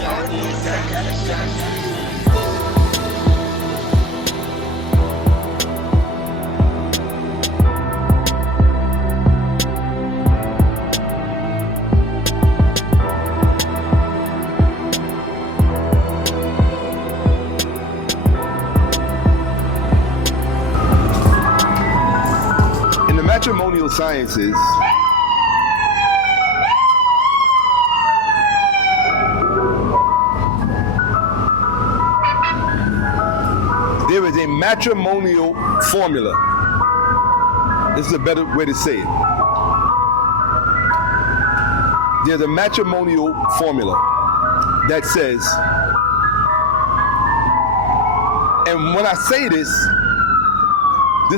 In the matrimonial sciences, there is a matrimonial formula. This is a better way to say it. There's a matrimonial formula that says, and when I say this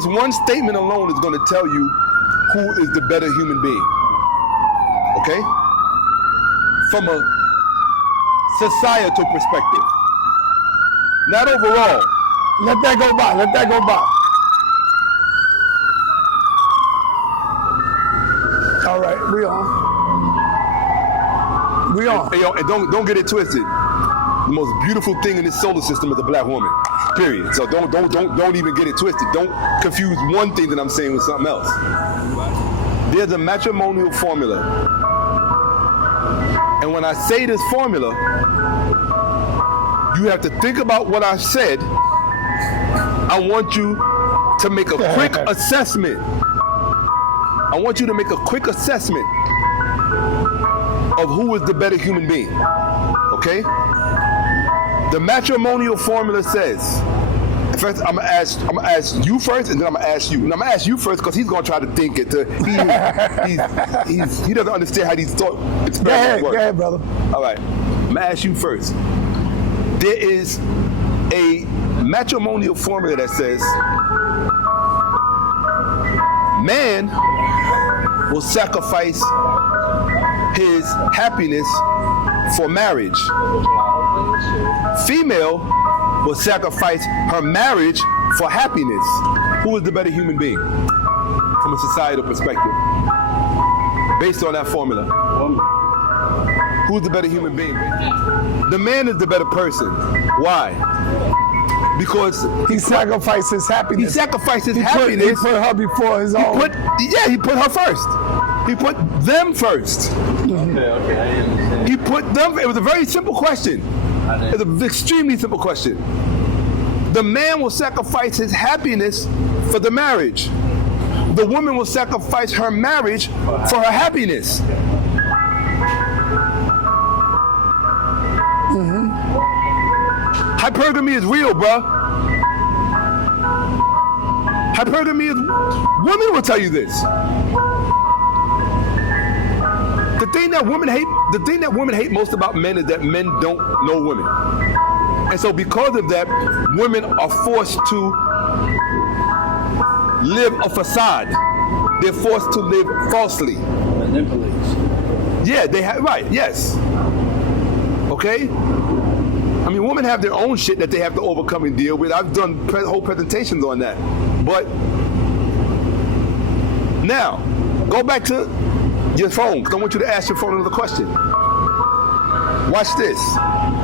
one statement alone is going to tell you who is the better human being. Okay? From a societal perspective. Not overall. Let that go by. Let that go by. All right, we on. We on. Hey, yo, and don't get it twisted. The most beautiful thing in this solar system is a black woman. Period. So don't even get it twisted. Don't confuse one thing that I'm saying with something else. There's a matrimonial formula. And when I say this formula, you have to think about what I said. I want you to make a quick assessment. I want you to make a quick assessment of who is the better human being. Okay? The matrimonial formula says, first I'm gonna ask you first, and then I'm gonna ask you. And I'm gonna ask you first because he's gonna try to think it. He doesn't understand how these thought experiments work. Go ahead, brother. All right, I'm gonna ask you first. There is a matrimonial formula that says, man will sacrifice his happiness for marriage. Female will sacrifice her marriage for happiness. Who is the better human being from a societal perspective? Based on that formula. Who's the better human being? The man is the better person. Why? Because he sacrificed his happiness. He sacrificed his happiness. He put her before his own. He put her first. He put them first. Okay. He put them. It was a very simple question. It's an extremely simple question. The man will sacrifice his happiness for the marriage. The woman will sacrifice her marriage for her happiness. Mm-hmm. Hypergamy is real, bruh. Hypergamy is, women will tell you this. The thing that women hate most about men is that men don't know women. And so because of that, women are forced to live a facade. They're forced to live falsely. Manipulates. Yeah, they have, right, yes. Okay? I mean, women have their own shit that they have to overcome and deal with. I've done whole presentations on that. But now, go back to your phone, because I want you to ask your phone another question. Watch this.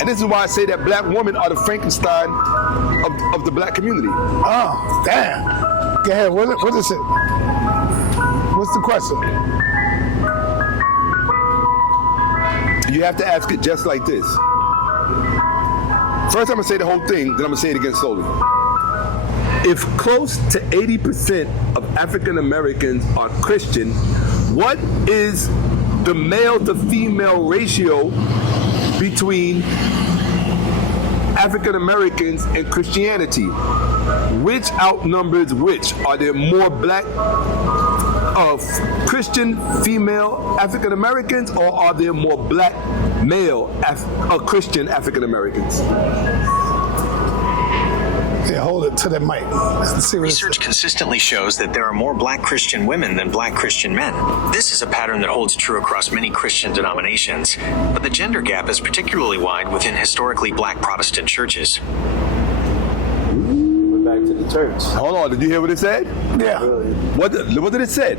And this is why I say that black women are the Frankenstein of the black community. Oh, damn. Go ahead, what is it? What's the question? You have to ask it just like this. First, I'm going to say the whole thing, then I'm going to say it again slowly. If close to 80% of African Americans are Christian, what is the male to female ratio between African Americans and Christianity? Which outnumbers which? Are there more black Christian female African Americans, or are there more black male Christian African Americans? Yeah, hold it to the mic. Research consistently shows that there are more black Christian women than black Christian men. This is a pattern that holds true across many Christian denominations, but the gender gap is particularly wide within historically black Protestant churches. We're back to the church. Hold on, did you hear what it said? Yeah. What did it say?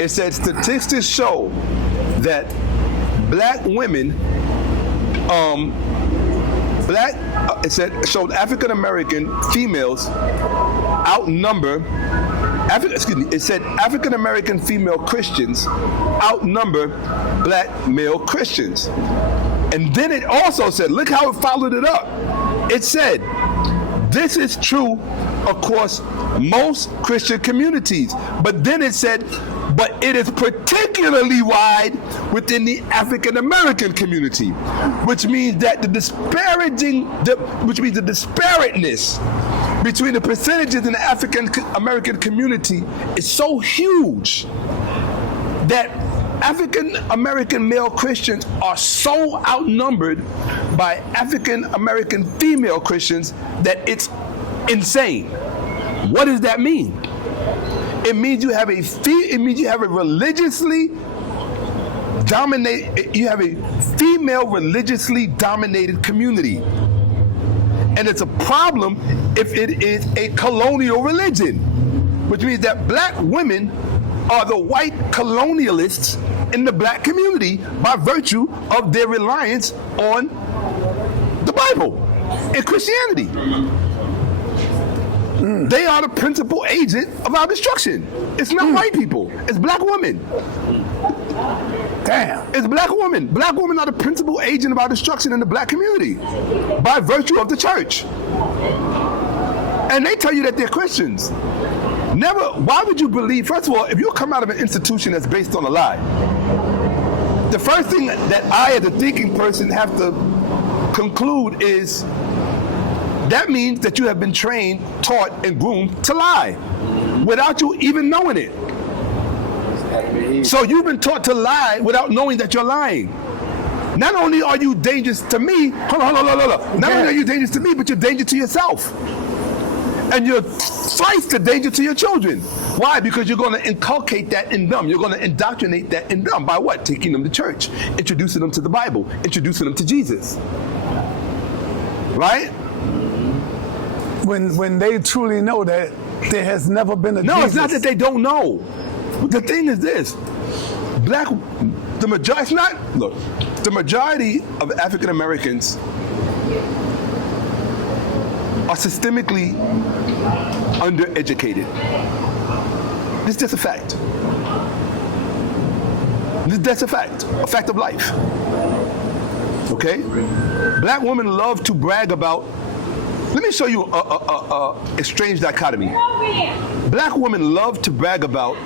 It said statistics show that black women it showed African American females outnumber. It said African American female Christians outnumber black male Christians. And then it also said, look how it followed it up. It said, this is true across most Christian communities. But then it said, but it is particularly wide within the African American community, which means that the disparateness between the percentages in the African American community is so huge that African American male Christians are so outnumbered by African American female Christians that it's insane. What does that mean? It means you have a religiously dominated, you have a female religiously dominated community. And it's a problem if it is a colonial religion, which means that black women are the white colonialists in the black community by virtue of their reliance on the Bible and Christianity. They are the principal agent of our destruction. It's not white people, it's black women. Damn. It's black women. Black women are the principal agent of our destruction in the black community by virtue of the church. And they tell you that they're Christians. Never, why would you believe, first of all, if you come out of an institution that's based on a lie, the first thing that I as a thinking person have to conclude is that means that you have been trained, taught, and groomed to lie without you even knowing it. So you've been taught to lie without knowing that you're lying. Not only are you dangerous to me, hold on. Not only are you dangerous to me, but you're dangerous to yourself. And you're twice the danger to your children. Why? Because you're going to inculcate that in them. You're going to indoctrinate that in them. By what? Taking them to church, introducing them to the Bible, introducing them to Jesus. Right? When they truly know that there has never been a Jesus. No, it's not that they don't know. The thing is this: the majority of African Americans are systemically undereducated. This is just a fact. That's a fact of life. Okay? Black women love to brag about. Let me show you a strange dichotomy. Black women love to brag about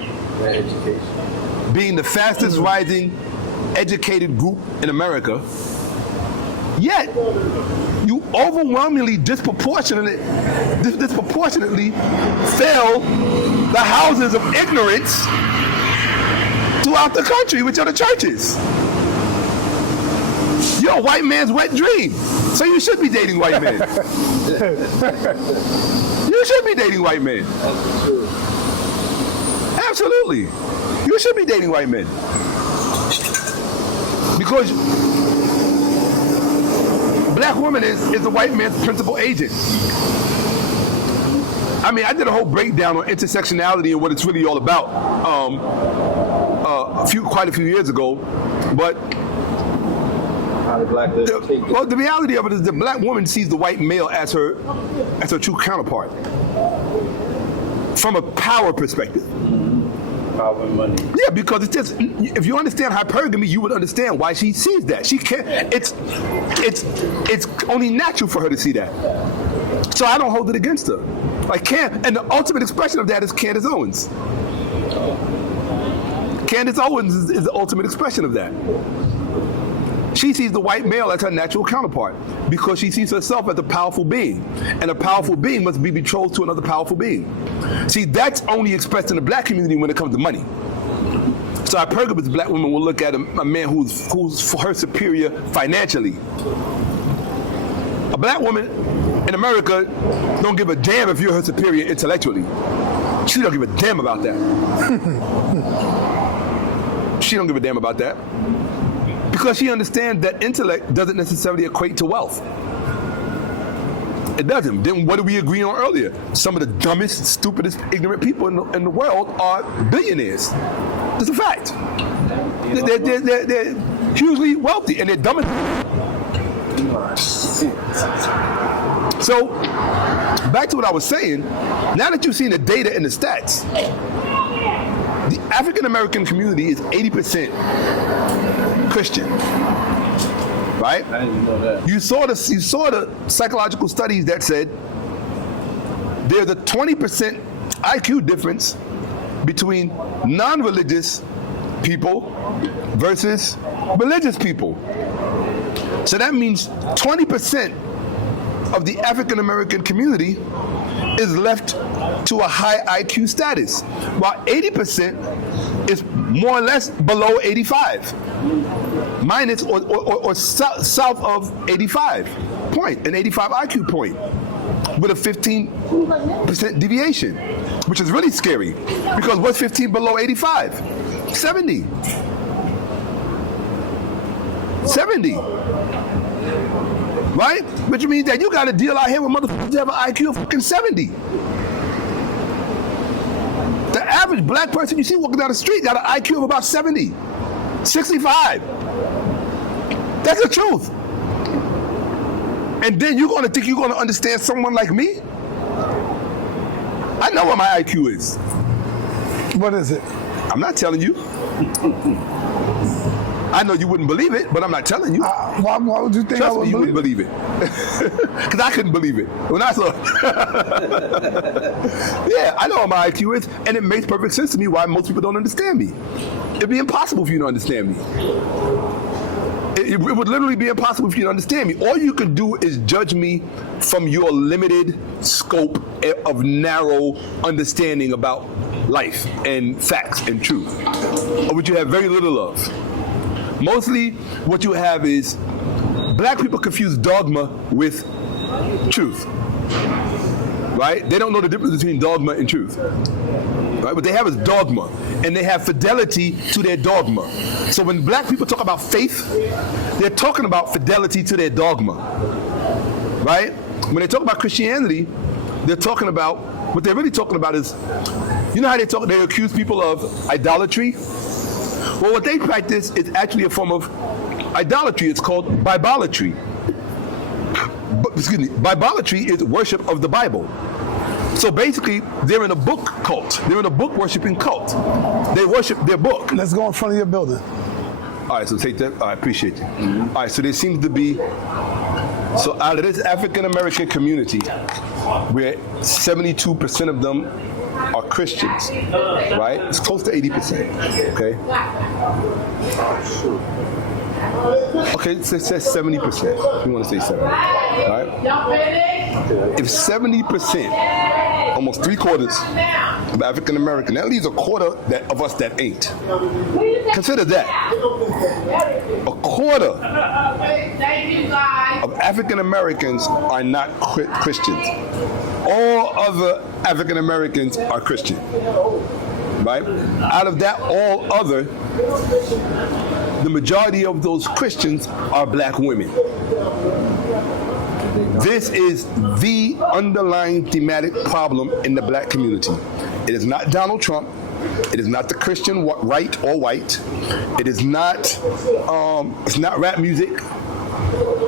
being the fastest rising educated group in America, yet you overwhelmingly disproportionately fill the houses of ignorance throughout the country, which are the churches. You're a white man's wet dream, so you should be dating white men. You should be dating white men. Absolutely. You should be dating white men. Because black woman is the white man's principal agent. I mean, I did a whole breakdown on intersectionality and what it's really all about quite a few years ago, but the reality of it is the black woman sees the white male as her true counterpart from a power perspective. Power and money. Yeah, because it's just, if you understand hypergamy, you would understand why she sees that. She can't. It's only natural for her to see that. So I don't hold it against her. And the ultimate expression of that is Candace Owens. Candace Owens is the ultimate expression of that. She sees the white male as her natural counterpart because she sees herself as a powerful being. And a powerful being must be betrothed to another powerful being. See, that's only expressed in the black community when it comes to money. So hypergamous black women will look at a man who's her superior financially. A black woman in America don't give a damn if you're her superior intellectually. She don't give a damn about that. She don't give a damn about that. Because she understands that intellect doesn't necessarily equate to wealth. It doesn't. Then what did we agree on earlier? Some of the dumbest, stupidest, ignorant people in the world are billionaires. It's a fact. They're hugely wealthy, and they're dumb as mind. So, back to what I was saying, now that you've seen the data and the stats, the African American community is 80% Christian, right? I didn't even know that. You saw the psychological studies that said there's a 20% IQ difference between non-religious people versus religious people. So that means 20% of the African American community is left to a high IQ status, while 80% is more or less below 85, minus or south of 85 point, an 85 IQ point, with a 15% deviation, which is really scary, because what's 15 below 85? 70. 70. Right? Which means that you got to deal out here with motherfuckers that have an IQ of fucking 70. The average black person you see walking down the street got an IQ of about 70, 65. That's the truth. And then you're going to think you're going to understand someone like me? I know what my IQ is. What is it? I'm not telling you. I know you wouldn't believe it, but I'm not telling you. Why would you think Trust I would me, you wouldn't believe believe it. Because I couldn't believe it. When I saw yeah, I know what my IQ is, and it makes perfect sense to me why most people don't understand me. It'd be impossible for you to understand me. It would literally be impossible for you to understand me. All you can do is judge me from your limited scope of narrow understanding about life and facts and truth, which you have very little of. Mostly what you have is black people confuse dogma with truth, right? They don't know the difference between dogma and truth, right? What they have is dogma, and they have fidelity to their dogma. So when black people talk about faith, they're talking about fidelity to their dogma, right? When they talk about Christianity, they're talking about, what they're really talking about is, you know how they accuse people of idolatry? Well, what they practice is actually a form of idolatry. It's called Bibolatry. Excuse me, Bibolatry is worship of the Bible. So basically, they're in a book cult. They're in a book worshiping cult. They worship their book. Let's go in front of your building. All right, so take that. I appreciate you. All right, so there seems to be, so out of this African American community, where 72% of them are Christians, right? It's close to 80%, okay? Okay, it says 70%. You want to say 70, right? If 70%, almost 3/4 of African American, that leaves a quarter of us that ain't. Consider that. A quarter of African Americans are not Christians. All other African Americans are Christian, right? Out of that all other, the majority of those Christians are black women. This is the underlying thematic problem in the black community. It is not Donald Trump. It is not the Christian right or white. It is not, it's not rap music.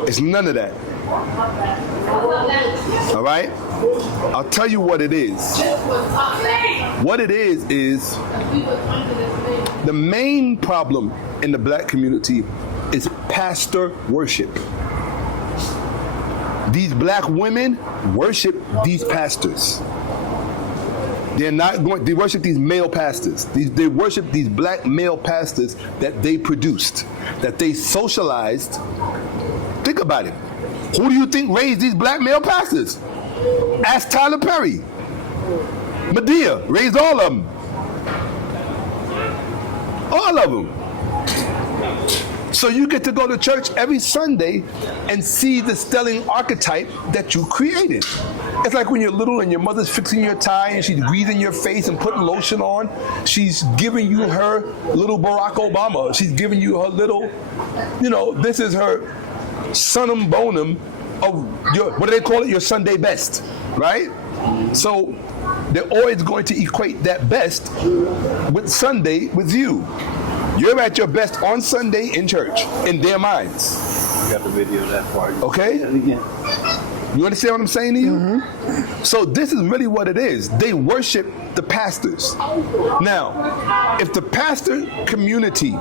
It's none of that. All right? I'll tell you what it is. What it is the main problem in the black community is pastor worship. These black women worship these pastors. They worship these male pastors. They worship these black male pastors that they produced, that they socialized. Think about it. Who do you think raised these black male pastors? Ask Tyler Perry. Medea raised all of them. All of them. So you get to go to church every Sunday and see the Dispelling archetype that you created. It's like when you're little and your mother's fixing your tie and she's greasing your face and putting lotion on. She's giving you her little Barack Obama. She's giving you her little, this is her sunum bonum of your, what do they call it? Your Sunday best, right? So they're always going to equate that best with Sunday with you. You're at your best on Sunday in church, in their minds. got the video of that part. Okay? And again. You understand what I'm saying to you? Mm-hmm. So this is really what it is. They worship the pastors. Now, if the pastor community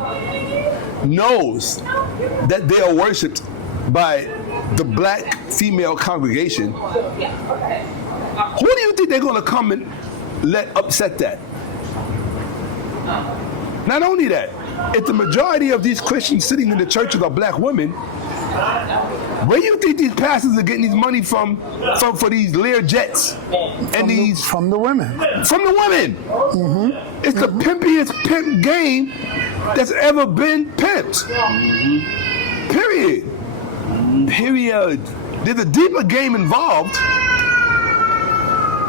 knows that they are worshipped by the black female congregation, who do you think they're going to come and let upset that? Not only that, if the majority of these Christians sitting in the churches are black women, where do you think these pastors are getting these money from for these Lear jets and from the women? From the women. Mm-hmm. It's the pimpiest pimp game that's ever been pimped. Mm-hmm. Period. Mm-hmm. Period. There's a deeper game involved,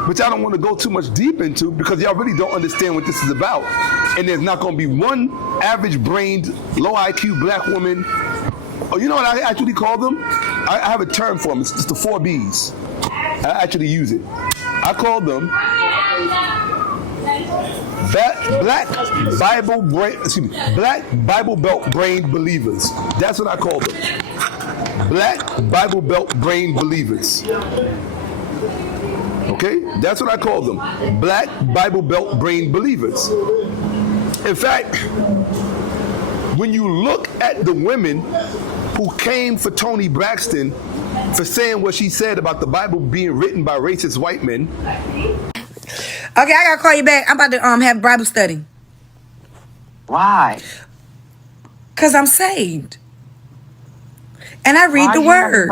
which I don't want to go too much deep into because y'all really don't understand what this is about. And there's not going to be one average-brained, low IQ black woman. Oh, you know what I actually call them? I have a term for them. It's just the 4 Bs. I actually use it. I call them Black Bible Belt brain believers. That's what I call them. Black Bible Belt brain believers. Okay? That's what I call them. Black Bible Belt brain believers. In fact, when you look at the women who came for Toni Braxton for saying what she said about the Bible being written by racist white men. Okay, I gotta call you back. I'm about to have Bible study. Why? Cause I'm saved, and I read the word.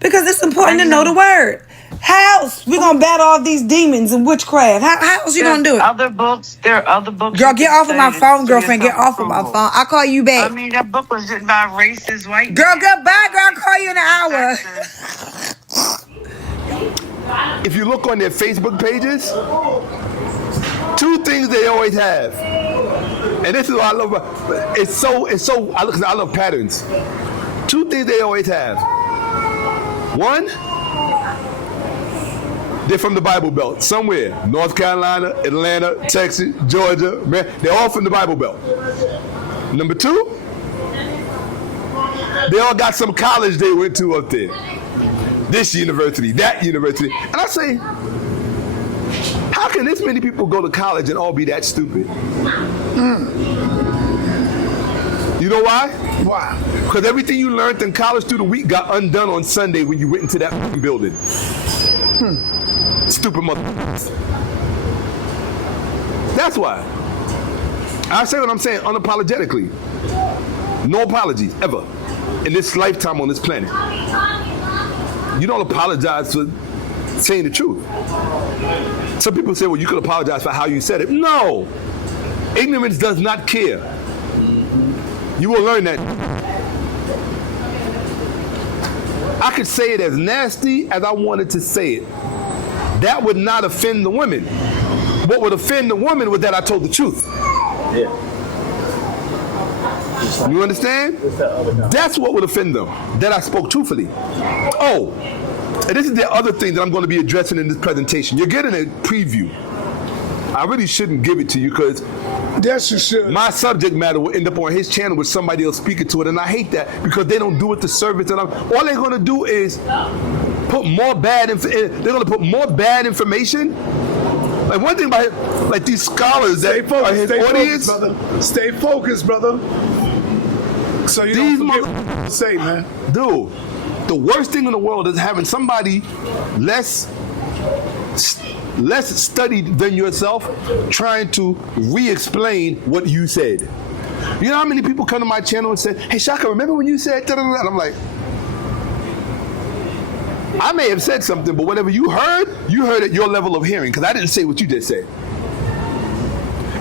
Because it's important to know the word. How else we gonna battle all these demons and witchcraft? How else you gonna do it? There are other books. Girl, get off of my phone, girlfriend. Get off of my phone. I'll call you back. I mean, that book was written by racist white girl, men. goodbye, girl. I'll call you in an hour. If you look on their Facebook pages, 2 things they always have. And this is what I love about I love patterns. 2 things they always have. 1, they're from the Bible Belt, somewhere. North Carolina, Atlanta, Texas, Georgia, man, they're all from the Bible Belt. Number 2, they all got some college they went to up there. This university, that university. And I say, how can this many people go to college and all be that stupid? You know why? Why? Because everything you learned in college through the week got undone on Sunday when you went into that building. Stupid motherfuckers. That's why. I say what I'm saying unapologetically. No apologies, ever. In this lifetime on this planet. You don't apologize for saying the truth. Some people say, well, you could apologize for how you said it. No. Ignorance does not care. You will learn that. I could say it as nasty as I wanted to say it. That would not offend the women. What would offend the woman was that I told the truth. Yeah. You understand? That's what would offend them, that I spoke truthfully. Oh, and this is the other thing that I'm going to be addressing in this presentation. You're getting a preview. I really shouldn't give it to you because yes, you should. My subject matter will end up on his channel with somebody else speaking to it, and I hate that because they don't do it to service. And all they're going to do is put more bad. They're going to put more bad information. Like one thing about like these scholars that are his audience. Stay focused, brother. So you don't forget what to say, man. Dude, the worst thing in the world is having somebody less studied than yourself trying to re-explain what you said. You know how many people come to my channel and say, hey, Shakka, remember when you said da-da-da-da? And I'm like, I may have said something, but whatever you heard at your level of hearing, because I didn't say what you just said.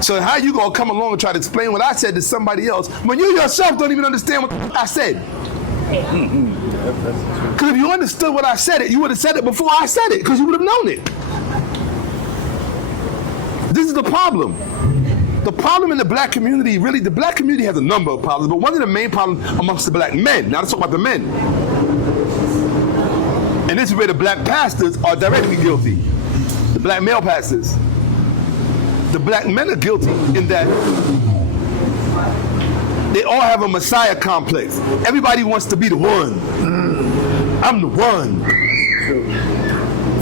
So how you gonna come along and try to explain what I said to somebody else when you yourself don't even understand what I said? Because if you understood what I said, you would have said it before I said it, because you would have known it. This is the problem. The problem in the black community, really, the black community has a number of problems, but one of the main problems amongst the black men, now let's talk about the men. And this is where the black pastors are directly guilty. The black male pastors. The black men are guilty in that They all have a Messiah complex. Everybody wants to be the one. I'm the one.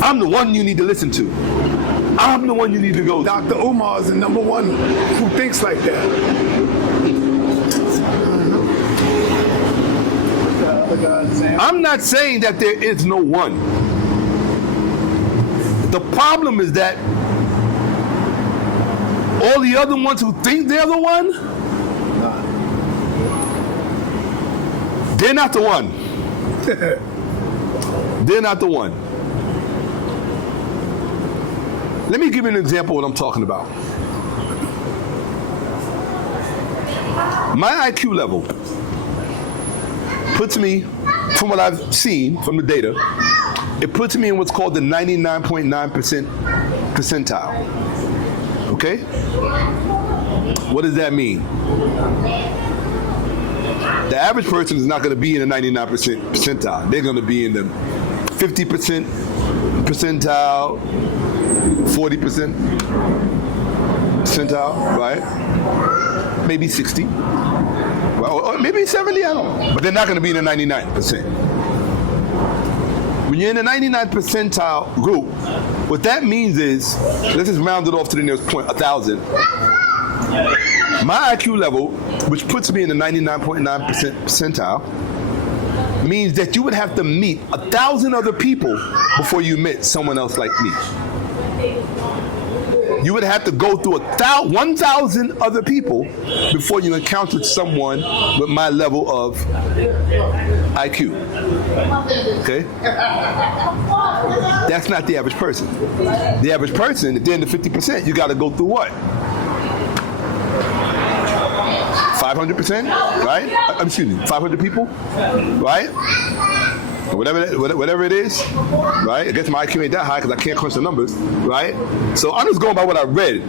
I'm the one you need to listen to. I'm the one you need to go to. Dr. Umar is the number one who thinks like that. I'm not saying that there is no one. The problem is that all the other ones who think they're the one, they're not the one. They're not the one. Let me give you an example of what I'm talking about. My IQ level puts me, from what I've seen from the data, it puts me in what's called the 99.9% percentile. Okay? What does that mean? The average person is not going to be in the 99% percentile. They're going to be in the 50% percentile, 40% percentile, right? Maybe 60, or maybe 70, I don't know. But they're not going to be in the 99%. When you're in the 99th percentile group, what that means is, let's just round it off to the nearest point, 1,000. My IQ level, which puts me in the 99.9% percentile, means that you would have to meet 1,000 other people before you met someone else like me. You would have to go through 1,000 other people before you encountered someone with my level of IQ. Okay? That's not the average person. The average person, at the end of 50%, you got to go through what? 500%, right? Excuse me, 500 people, right? Whatever it is, right? I guess my IQ ain't that high because I can't crunch the numbers, right? So I'm just going by what I read.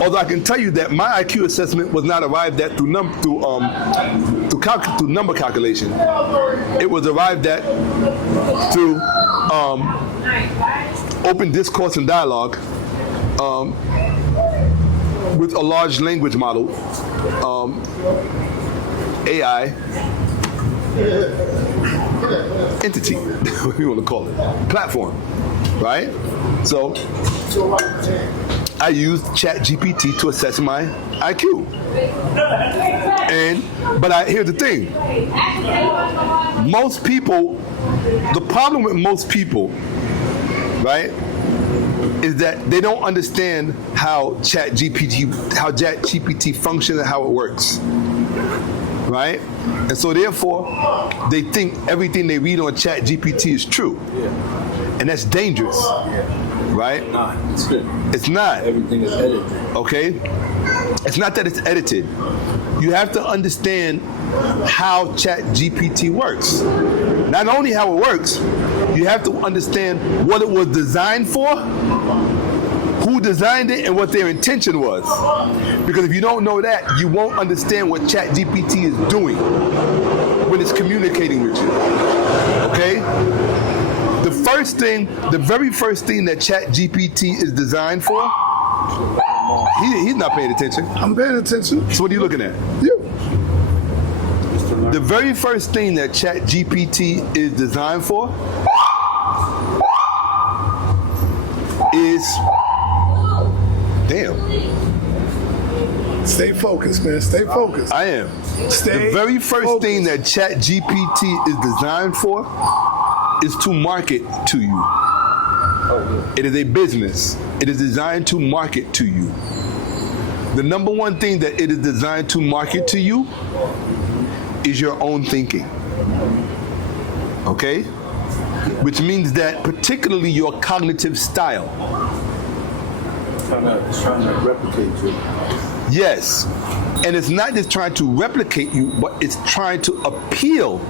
Although I can tell you that my IQ assessment was not arrived at through number calculation. It was arrived at through open discourse and dialogue with a large language model, AI entity, what you want to call it, platform, right? So I used ChatGPT to assess my IQ. But here's the thing. Most people, the problem with most people, right, is that they don't understand how ChatGPT functions and how it works, right? And so therefore, they think everything they read on ChatGPT is true. And that's dangerous, right? It's not. Everything is edited. Okay? It's not that it's edited. You have to understand how ChatGPT works. Not only how it works, you have to understand what it was designed for, who designed it, and what their intention was. Because if you don't know that, you won't understand what ChatGPT is doing when it's communicating with you. Okay? The very first thing that ChatGPT is designed for, he's not paying attention. I'm paying attention. So what are you looking at? You. The very first thing that ChatGPT is designed for is, damn. Stay focused, man. Stay focused. I am. The very first thing that ChatGPT is designed for is to market to you. It is a business. It is designed to market to you. The number one thing that it is designed to market to you is your own thinking. Okay? Which means that particularly your cognitive style. It's trying to replicate you. Yes. And it's not just trying to replicate you, but it's trying to appeal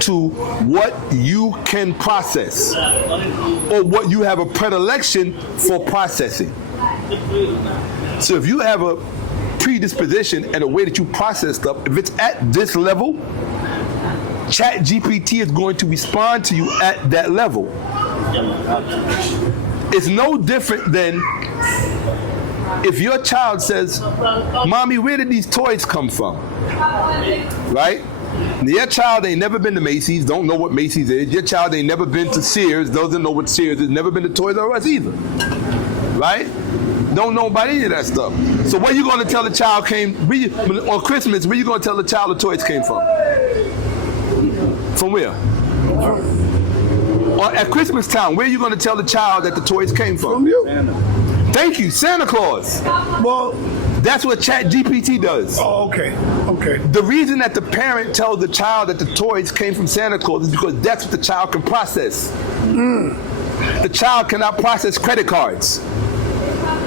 to what you can process or what you have a predilection for processing. So if you have a predisposition and a way that you process stuff, if it's at this level, ChatGPT is going to respond to you at that level. It's no different than if your child says, "Mommy, where did these toys come from?" Right? Your child ain't never been to Macy's, don't know what Macy's is. Your child ain't never been to Sears, doesn't know what Sears is, never been to Toys R Us either. Right? Don't know about any of that stuff. So where you going to tell the child on Christmas, where you going to tell the child the toys came from? From where? Or at Christmas time, where are you going to tell the child that the toys came from? From you. Thank you, Santa Claus. Well, that's what ChatGPT does. Oh, okay. Okay. The reason that the parent tells the child that the toys came from Santa Claus is because that's what the child can process. The child cannot process credit cards.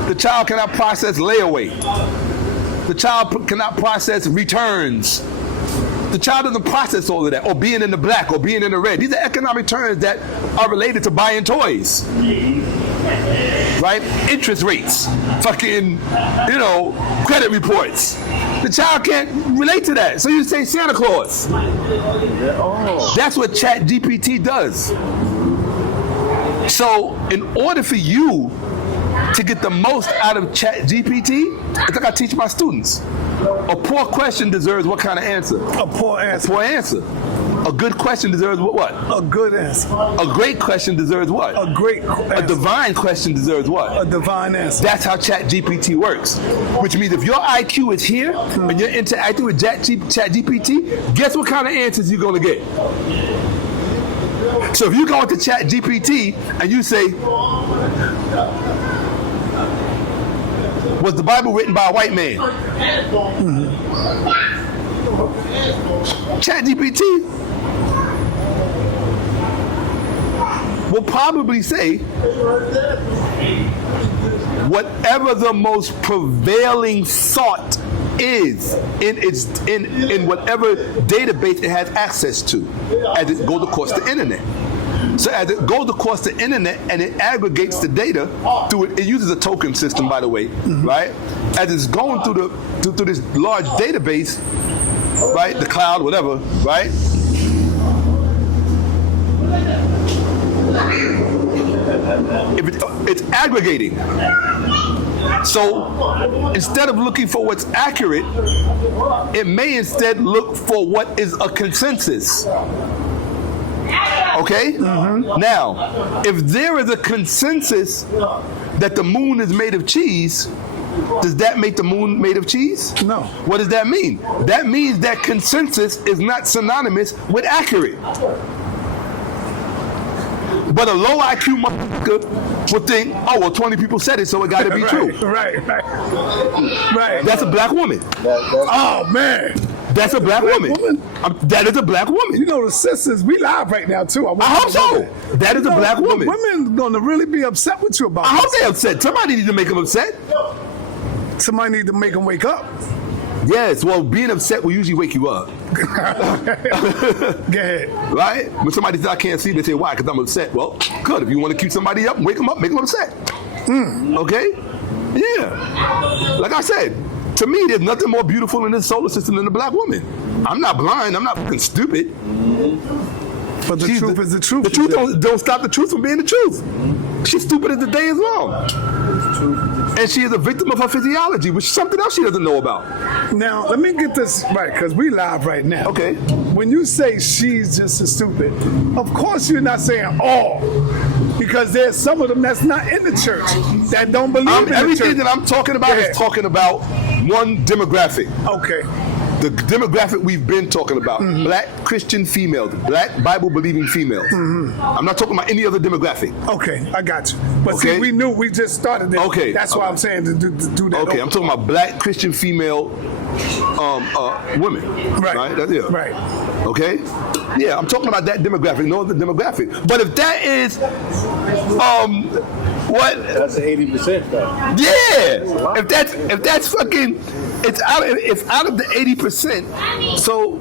The child cannot process layaway. The child cannot process returns. The child doesn't process all of that, or being in the black, or being in the red. These are economic terms that are related to buying toys. Right? Interest rates, fucking, credit reports. The child can't relate to that. So you say Santa Claus. That's what ChatGPT does. So in order for you to get the most out of ChatGPT, it's like I teach my students. A poor question deserves what kind of answer? A poor answer. A poor answer. A good question deserves what? A good answer. A great question deserves what? A great answer. A divine question deserves what? A divine answer. That's how ChatGPT works. Which means if your IQ is here and you're interacting with ChatGPT, guess what kind of answers you're going to get? So if you go into ChatGPT and you say, was the Bible written by a white man? ChatGPT will probably say whatever the most prevailing thought is in whatever database it has access to as it goes across the internet. So as it goes across the internet and it aggregates the data through it uses a token system, by the way, right? As it's going through this large database, right? The cloud, whatever, right? It's aggregating. So instead of looking for what's accurate, it may instead look for what is a consensus. Okay? Now, if there is a consensus that the moon is made of cheese, does that make the moon made of cheese? No. What does that mean? That means that consensus is not synonymous with accurate. But a low IQ motherfucker would think, oh, well, 20 people said it, so it got to be true. Right. That's a black woman. Oh, man. That's a black woman. That is a black woman. You know, the sisters, we live right now, too. I hope so. That is a black woman. Women going to really be upset with you about I this. hope they're upset. Somebody needs to make them upset. Somebody need to make them wake up. Yes, well, being upset will usually wake you up. Go ahead. Right? When somebody says, I can't see, they say, why? Because I'm upset. Well, good. If you want to keep somebody up, wake them up, make them upset. Okay? Yeah. Like I said, to me, there's nothing more beautiful in this solar system than a black woman. I'm not blind. I'm not fucking stupid. But the truth is the truth. The truth don't stop the truth from being the truth. She's stupid as the day is long. And she is a victim of her physiology, which is something else she doesn't know about. Now, let me get this right, because we live right now. Okay. When you say she's just as stupid, of course you're not saying all. Because there's some of them that's not in the church that don't believe in the church. Everything that I'm talking about is talking about one demographic. Okay. The demographic we've been talking about, black Christian females, black Bible-believing females. I'm not talking about any other demographic. Okay, I got you. But see, we knew we just started this. Okay. That's why I'm saying to do that. Okay, I'm talking about black Christian female women. Right. That's it. Right. Okay? Yeah, I'm talking about that demographic, no other demographic. But if that is, what? That's 80% though. Yeah! If that's fucking, it's out of the 80%. So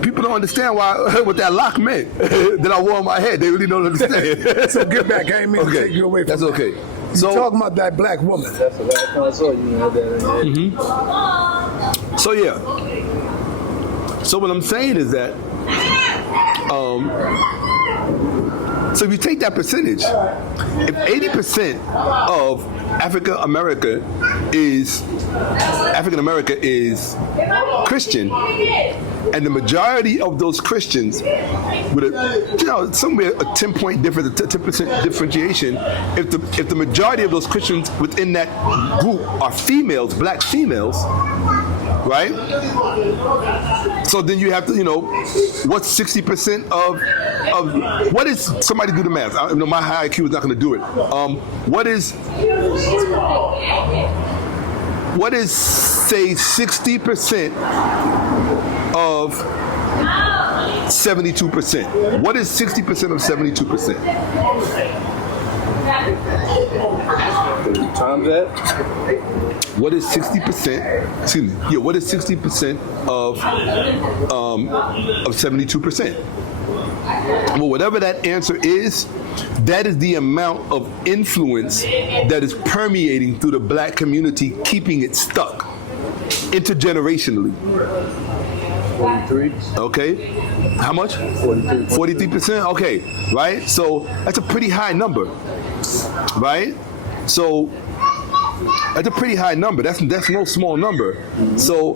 people don't understand what that lock meant that I wore on my head. They really don't understand. So get back. I ain't mean to take you away from That's that. okay. So you're talking about that black woman. That's the last time I saw you had that in your head. So yeah. So what I'm saying is that, so if you take that percentage, if 80% of African America is Christian, and the majority of those Christians, with somewhere a 10-point difference, a 10% differentiation, if the majority of those Christians within that group are females, black females, right? So then you have to, what's 60% of what is, somebody do the math. I know my high IQ is not going to do it. What is say 60% of 72%? What is 60% of 72%? Times that? What is 60%? Excuse me. Yeah, what is 60% of 72%? Well, whatever that answer is, that is the amount of influence that is permeating through the black community, keeping it stuck intergenerationally. 43. Okay. How much? 43. 43%? Okay. Right? So that's a pretty high number. Right? So that's a pretty high number. That's no small number. So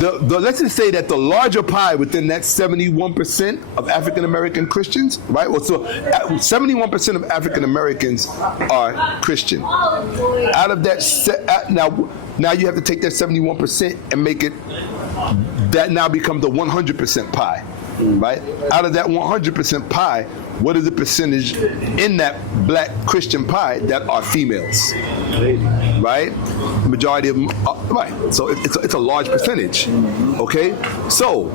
let's just say that the larger pie within that 71% of African American Christians, right? Well, so 71% of African Americans are Christian. Out of that, now you have to take that 71% and make it, that now becomes the 100% pie, right? Out of that 100% pie, what is the percentage in that black Christian pie that are females? Right? The majority of them are, right. So it's a large percentage. Okay? So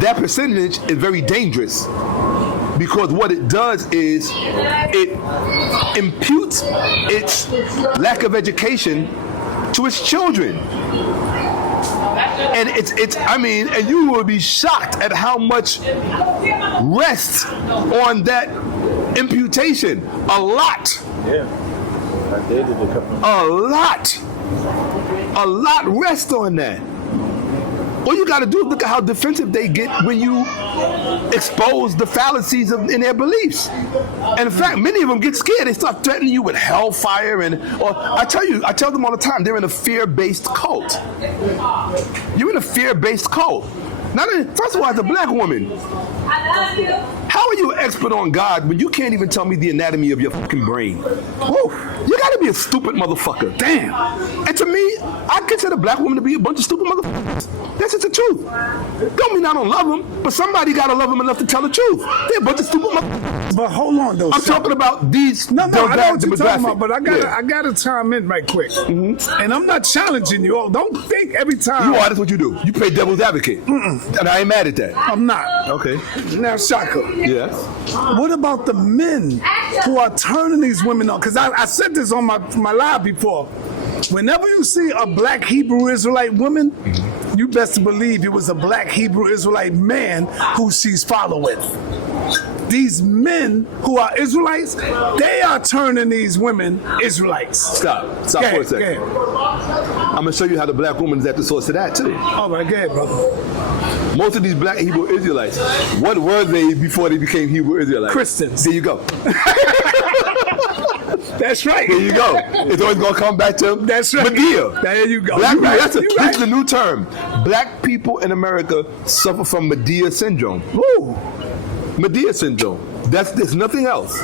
that percentage is very dangerous, because what it does is it imputes its lack of education to its children. And and you will be shocked at how much rests on that imputation. A lot. Yeah. I dated a couple. A lot rests on that. All you got to do is look at how defensive they get when you expose the fallacies in their beliefs. And in fact, many of them get scared. They start threatening you with hellfire, or I tell them all the time, they're in a fear-based cult. You're in a fear-based cult. First of all, as a black woman, how are you an expert on God when you can't even tell me the anatomy of your fucking brain? Whoa, you gotta be a stupid motherfucker. Damn. And to me, I consider black women to be a bunch of stupid motherfuckers. That's just the truth. Don't mean I don't love them, but somebody gotta love them enough to tell the truth. They're a bunch of stupid motherfuckers. But hold on, though. I'm talking about these. No, I know what you're talking about, but I Yeah. gotta chime in right quick. And I'm not challenging you all. Don't think every time. You are. That's what you do. You play devil's advocate. And I ain't mad at that. I'm not. Okay. Now, Shakka. Yes. What about the men who are turning these women on? Because I said this on my live before. Whenever you see a black Hebrew Israelite woman, you best believe it was a black Hebrew Israelite man who she's following. These men who are Israelites, they are turning these women Israelites. Stop for a second. I'm going to show you how the black woman is at the source of that, too. All right, go ahead, brother. Most of these black Hebrew Israelites, what were they before they became Hebrew Israelites? Christians. There you go. That's right. There you go. It's always going to come back to That's right. Medea. There you go. Black people, right. this is the new term. Black people in America suffer from Medea syndrome. Woo. Medea syndrome. There's nothing else.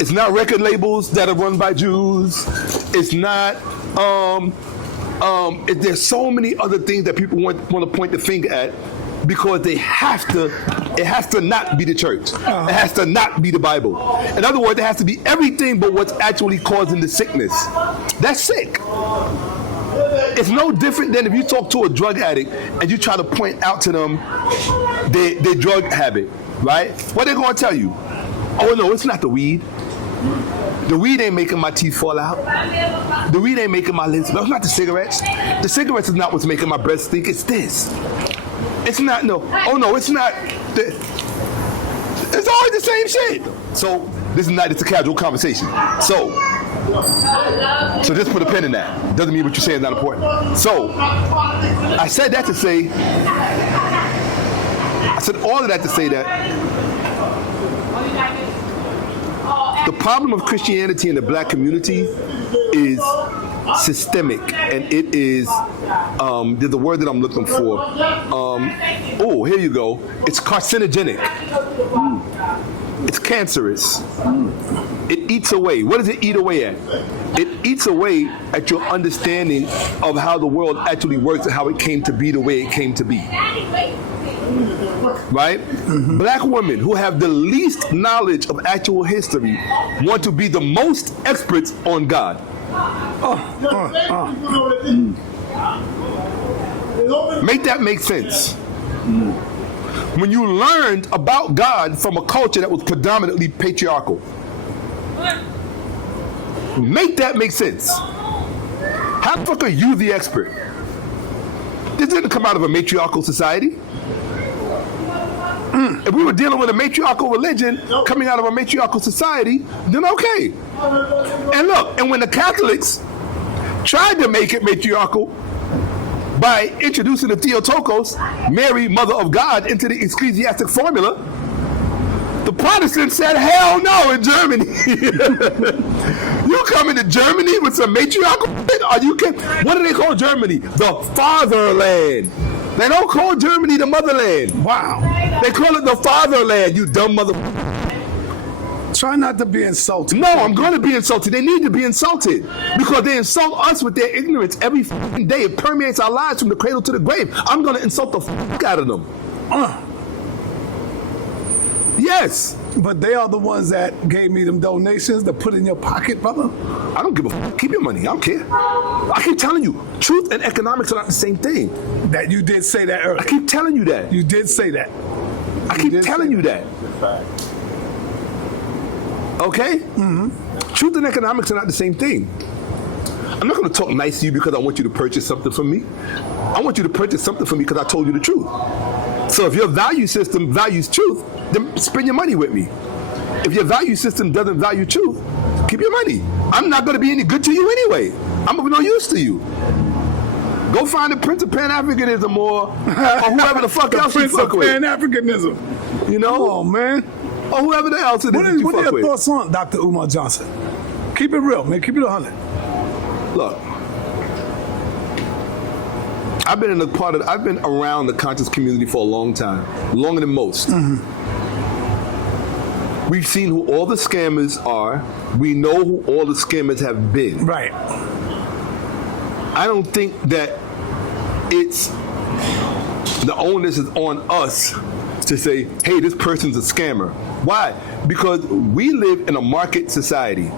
It's not record labels that are run by Jews. It's not. There's so many other things that people want to point the finger at, because they have to. It has to not be the church. It has to not be the Bible. In other words, it has to be everything but what's actually causing the sickness. That's sick. It's no different than if you talk to a drug addict and you try to point out to them their drug habit, right? What they're going to tell you? Oh, no, it's not the weed. The weed ain't making my teeth fall out. The weed ain't making my lips. No, it's not the cigarettes. The cigarettes is not what's making my breath stink. It's this. It's not, no. Oh, no, it's not. It's always the same shit. So, this is not, it's a casual conversation. So just put a pin in that. Doesn't mean what you're saying is not important. So, I said that to say, I said all of that to say that The problem of Christianity in the black community is systemic, and it is, there's the word that I'm looking for. Oh, here you go. It's carcinogenic. It's cancerous. It eats away. What does it eat away at? It eats away at your understanding of how the world actually works and how it came to be the way it came to be. Right? Mm-hmm. Black women who have the least knowledge of actual history want to be the most experts on God. Make that make sense. When you learned about God from a culture that was predominantly patriarchal. Make that make sense. How the fuck are you the expert? This didn't come out of a matriarchal society. If we were dealing with a matriarchal religion coming out of a matriarchal society, then okay. And look, and when the Catholics tried to make it matriarchal by introducing the Theotokos, Mary, Mother of God, into the ecclesiastic formula, the Protestants said, hell no in Germany. You come into Germany with some matriarchal shit? Are you kidding? What do they call Germany? The fatherland. They don't call Germany the motherland. Wow. They call it the fatherland, you dumb mother. Try not to be insulted. No, I'm going to be insulted. They need to be insulted because they insult us with their ignorance every fucking day. It permeates our lives from the cradle to the grave. I'm going to insult the fuck out of them. Yes. But they are the ones that gave me them donations to put in your pocket, brother. I don't give a fuck. Keep your money. I don't care. I keep telling you, truth and economics are not the same thing. That you did say that earlier. I keep telling you that. You did say that. I keep telling you that. Okay? Mm-hmm. Truth and economics are not the same thing. I'm not going to talk nice to you because I want you to purchase something from me. I want you to purchase something from me because I told you the truth. So if your value system values truth, then spend your money with me. If your value system doesn't value truth, keep your money. I'm not going to be any good to you anyway. I'm of no use to you. Go find the Prince of Pan-Africanism or whoever the fuck else you fuck with. Pan-Africanism. You know? Come on, man. Or whoever the else it is that you What fuck are your with. thoughts on Dr. Umar Johnson? Keep it real, man. Keep it 100. Look, I've been around the conscious community for a long time, longer than most. Mm-hmm. We've seen who all the scammers are. We know who all the scammers have been. Right. I don't think that the onus is on us to say, hey, this person's a scammer. Why? Because we live in a market society.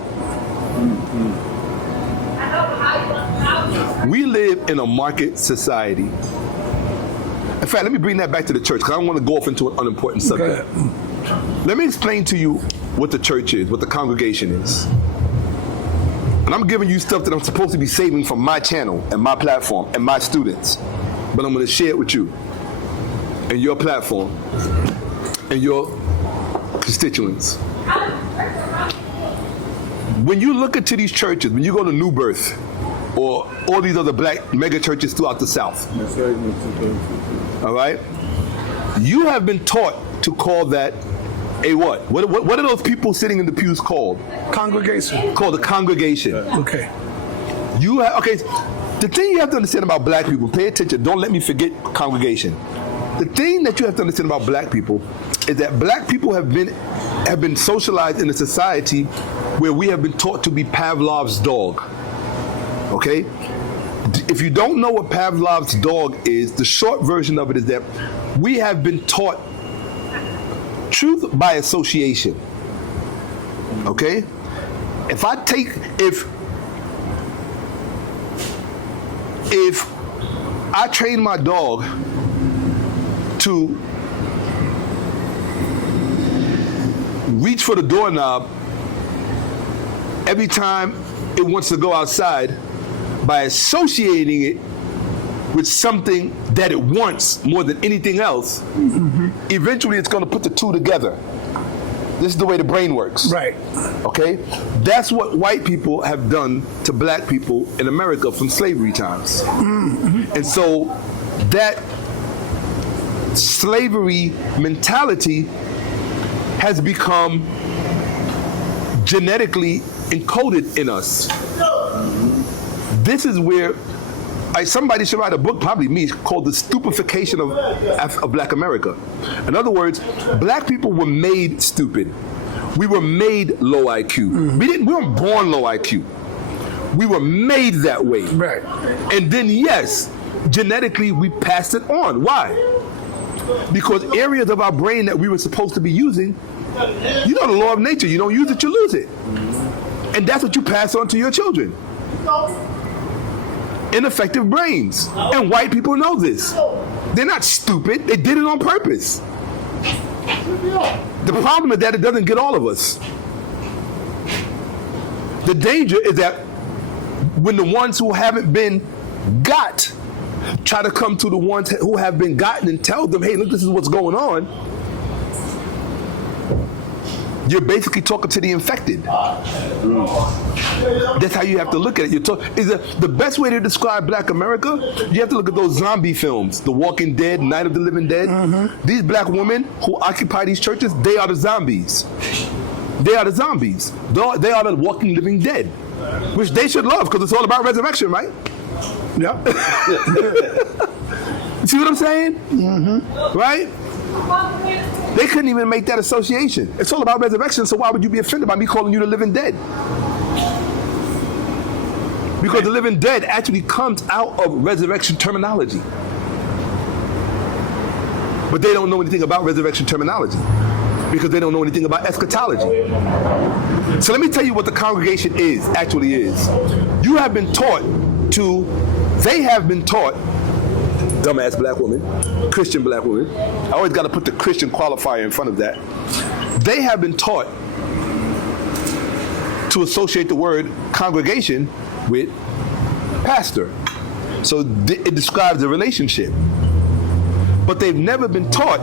We live in a market society. In fact, let me bring that back to the church because I don't want to go off into an unimportant subject. Let me explain to you what the church is, what the congregation is. And I'm giving you stuff that I'm supposed to be saving from my channel and my platform and my students. But I'm going to share it with you and your platform and your constituents. When you look into these churches, when you go to New Birth or all these other black mega churches throughout the South, all right, you have been taught to call that a what? What are those people sitting in the pews called? Congregation. Called a congregation. Okay. The thing you have to understand about black people, pay attention, don't let me forget congregation. The thing that you have to understand about black people is that black people have been socialized in a society where we have been taught to be Pavlov's dog. Okay? If you don't know what Pavlov's dog is, the short version of it is that we have been taught truth by association. Okay? If I train my dog to reach for the doorknob every time it wants to go outside by associating it with something that it wants more than anything else, mm-hmm. Eventually it's going to put the two together. This is the way the brain works. Right. Okay? That's what white people have done to black people in America from slavery times. Mm-hmm. And so that slavery mentality has become genetically encoded in us. This is where somebody should write a book, probably me, called The Stupefaction of Black America. In other words, black people were made stupid. We were made low IQ. We weren't born low IQ. We were made that way. Right. And then, yes, genetically we passed it on. Why? Because areas of our brain that we were supposed to be using, you know the law of nature, you don't use it, you lose it. And that's what you pass on to your children. Ineffective brains. And white people know this. They're not stupid, they did it on purpose. The problem is that it doesn't get all of us. The danger is that when the ones who haven't been got try to come to the ones who have been gotten and tell them, hey, look, this is what's going on, you're basically talking to the infected. That's how you have to look at it. The best way to describe Black America, you have to look at those zombie films, The Walking Dead, Night of the Living Dead. These black women who occupy these churches, they are the zombies. They are the zombies. They are the walking, living dead, which they should love because it's all about resurrection, right? Yeah. See what I'm saying? Right? They couldn't even make that association. It's all about resurrection, so why would you be offended by me calling you the living dead? Because the living dead actually comes out of resurrection terminology. But they don't know anything about resurrection terminology because they don't know anything about eschatology. So let me tell you what the congregation actually is. You have been taught they have been taught, dumbass black women, Christian black women. I always got to put the Christian qualifier in front of that. They have been taught to associate the word congregation with pastor. So it describes the relationship. But they've never been taught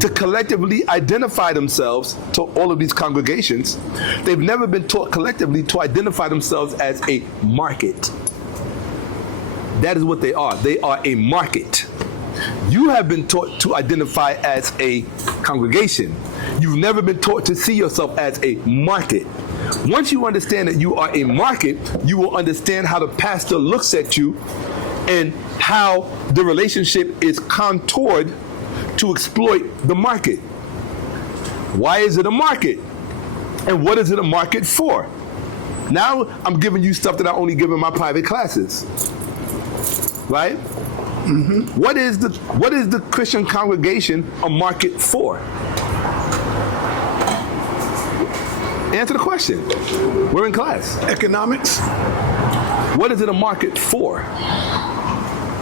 to collectively identify themselves to all of these congregations. They've never been taught collectively to identify themselves as a market. That is what they are. They are a market. You have been taught to identify as a congregation. You've never been taught to see yourself as a market. Once you understand that you are a market, you will understand how the pastor looks at you and how the relationship is contoured to exploit the market. Why is it a market? And what is it a market for? Now I'm giving you stuff that I only give in my private classes. Right? What is the Christian congregation a market for? Answer the question. We're in class. Economics. What is it a market for?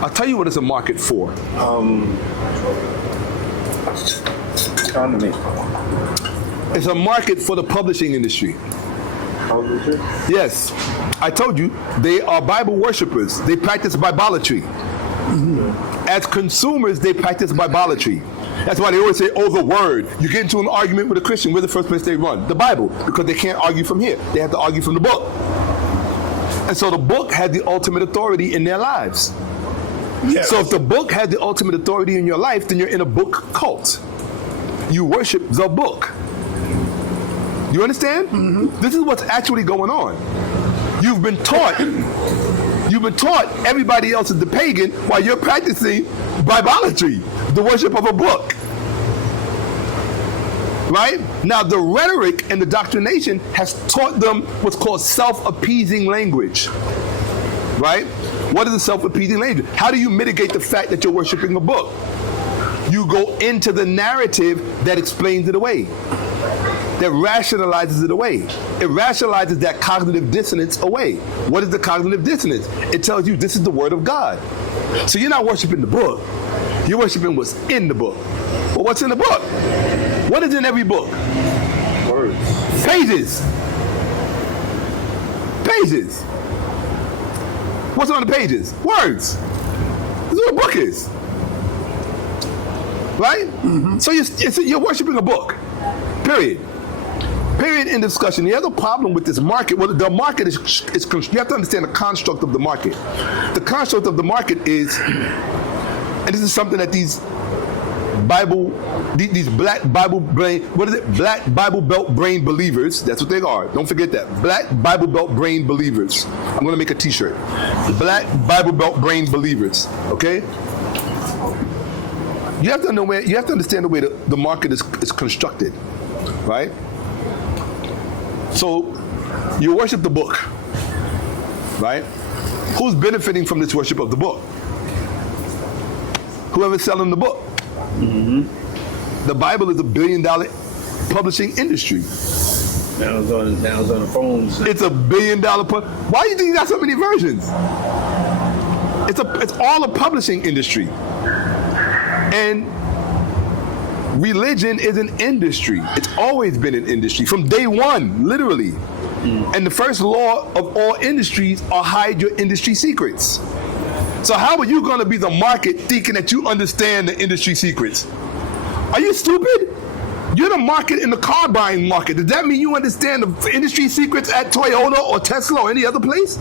I'll tell you what it's a market for. Economy. It's a market for the publishing industry. Publisher? Yes. I told you, they are Bible worshipers. They practice Biblery. As consumers, they practice Biblery. That's why they always say, oh, the word. You get into an argument with a Christian, where's the first place they run? The Bible, because they can't argue from here. They have to argue from the book. And so the book has the ultimate authority in their lives. Yes. So if the book has the ultimate authority in your life, then you're in a book cult. You worship the book. You understand? This is what's actually going on. You've been taught everybody else is the pagan while you're practicing Biblery, the worship of a book. Right? Now the rhetoric and the doctrination has taught them what's called self-appeasing language. Right? What is a self-appeasing language? How do you mitigate the fact that you're worshiping a book? You go into the narrative that explains it away, that rationalizes it away. It rationalizes that cognitive dissonance away. What is the cognitive dissonance? It tells you this is the word of God. So you're not worshiping the book. You're worshiping what's in the book. Well, what's in the book? What is in every book? Words. Pages. Pages. What's on the pages? Words. This is what a book is. Right? So you're worshiping a book. Period. Period in discussion. The other problem with this market, well, the market is you have to understand the construct of the market. The construct of the market is, and this is something that these these black Bible brain, what is it? Black Bible Belt brain believers. That's what they are. Don't forget that. Black Bible Belt brain believers. I'm going to make a t-shirt. Black Bible Belt brain believers. Okay? You have to understand the way the market is constructed, right? So you worship the book, right? Who's benefiting from this worship of the book? Whoever's selling the book. Mm-hmm. The Bible is $1 billion publishing industry. Now it's on the phones. It's $1 billion. Why do you think you got so many versions? It's all a publishing industry. And religion is an industry. It's always been an industry from day one, literally. And the first law of all industries are hide your industry secrets. So how are you going to be the market thinking that you understand the industry secrets? Are you stupid? You're the market in the car buying market. Does that mean you understand the industry secrets at Toyota or Tesla or any other place?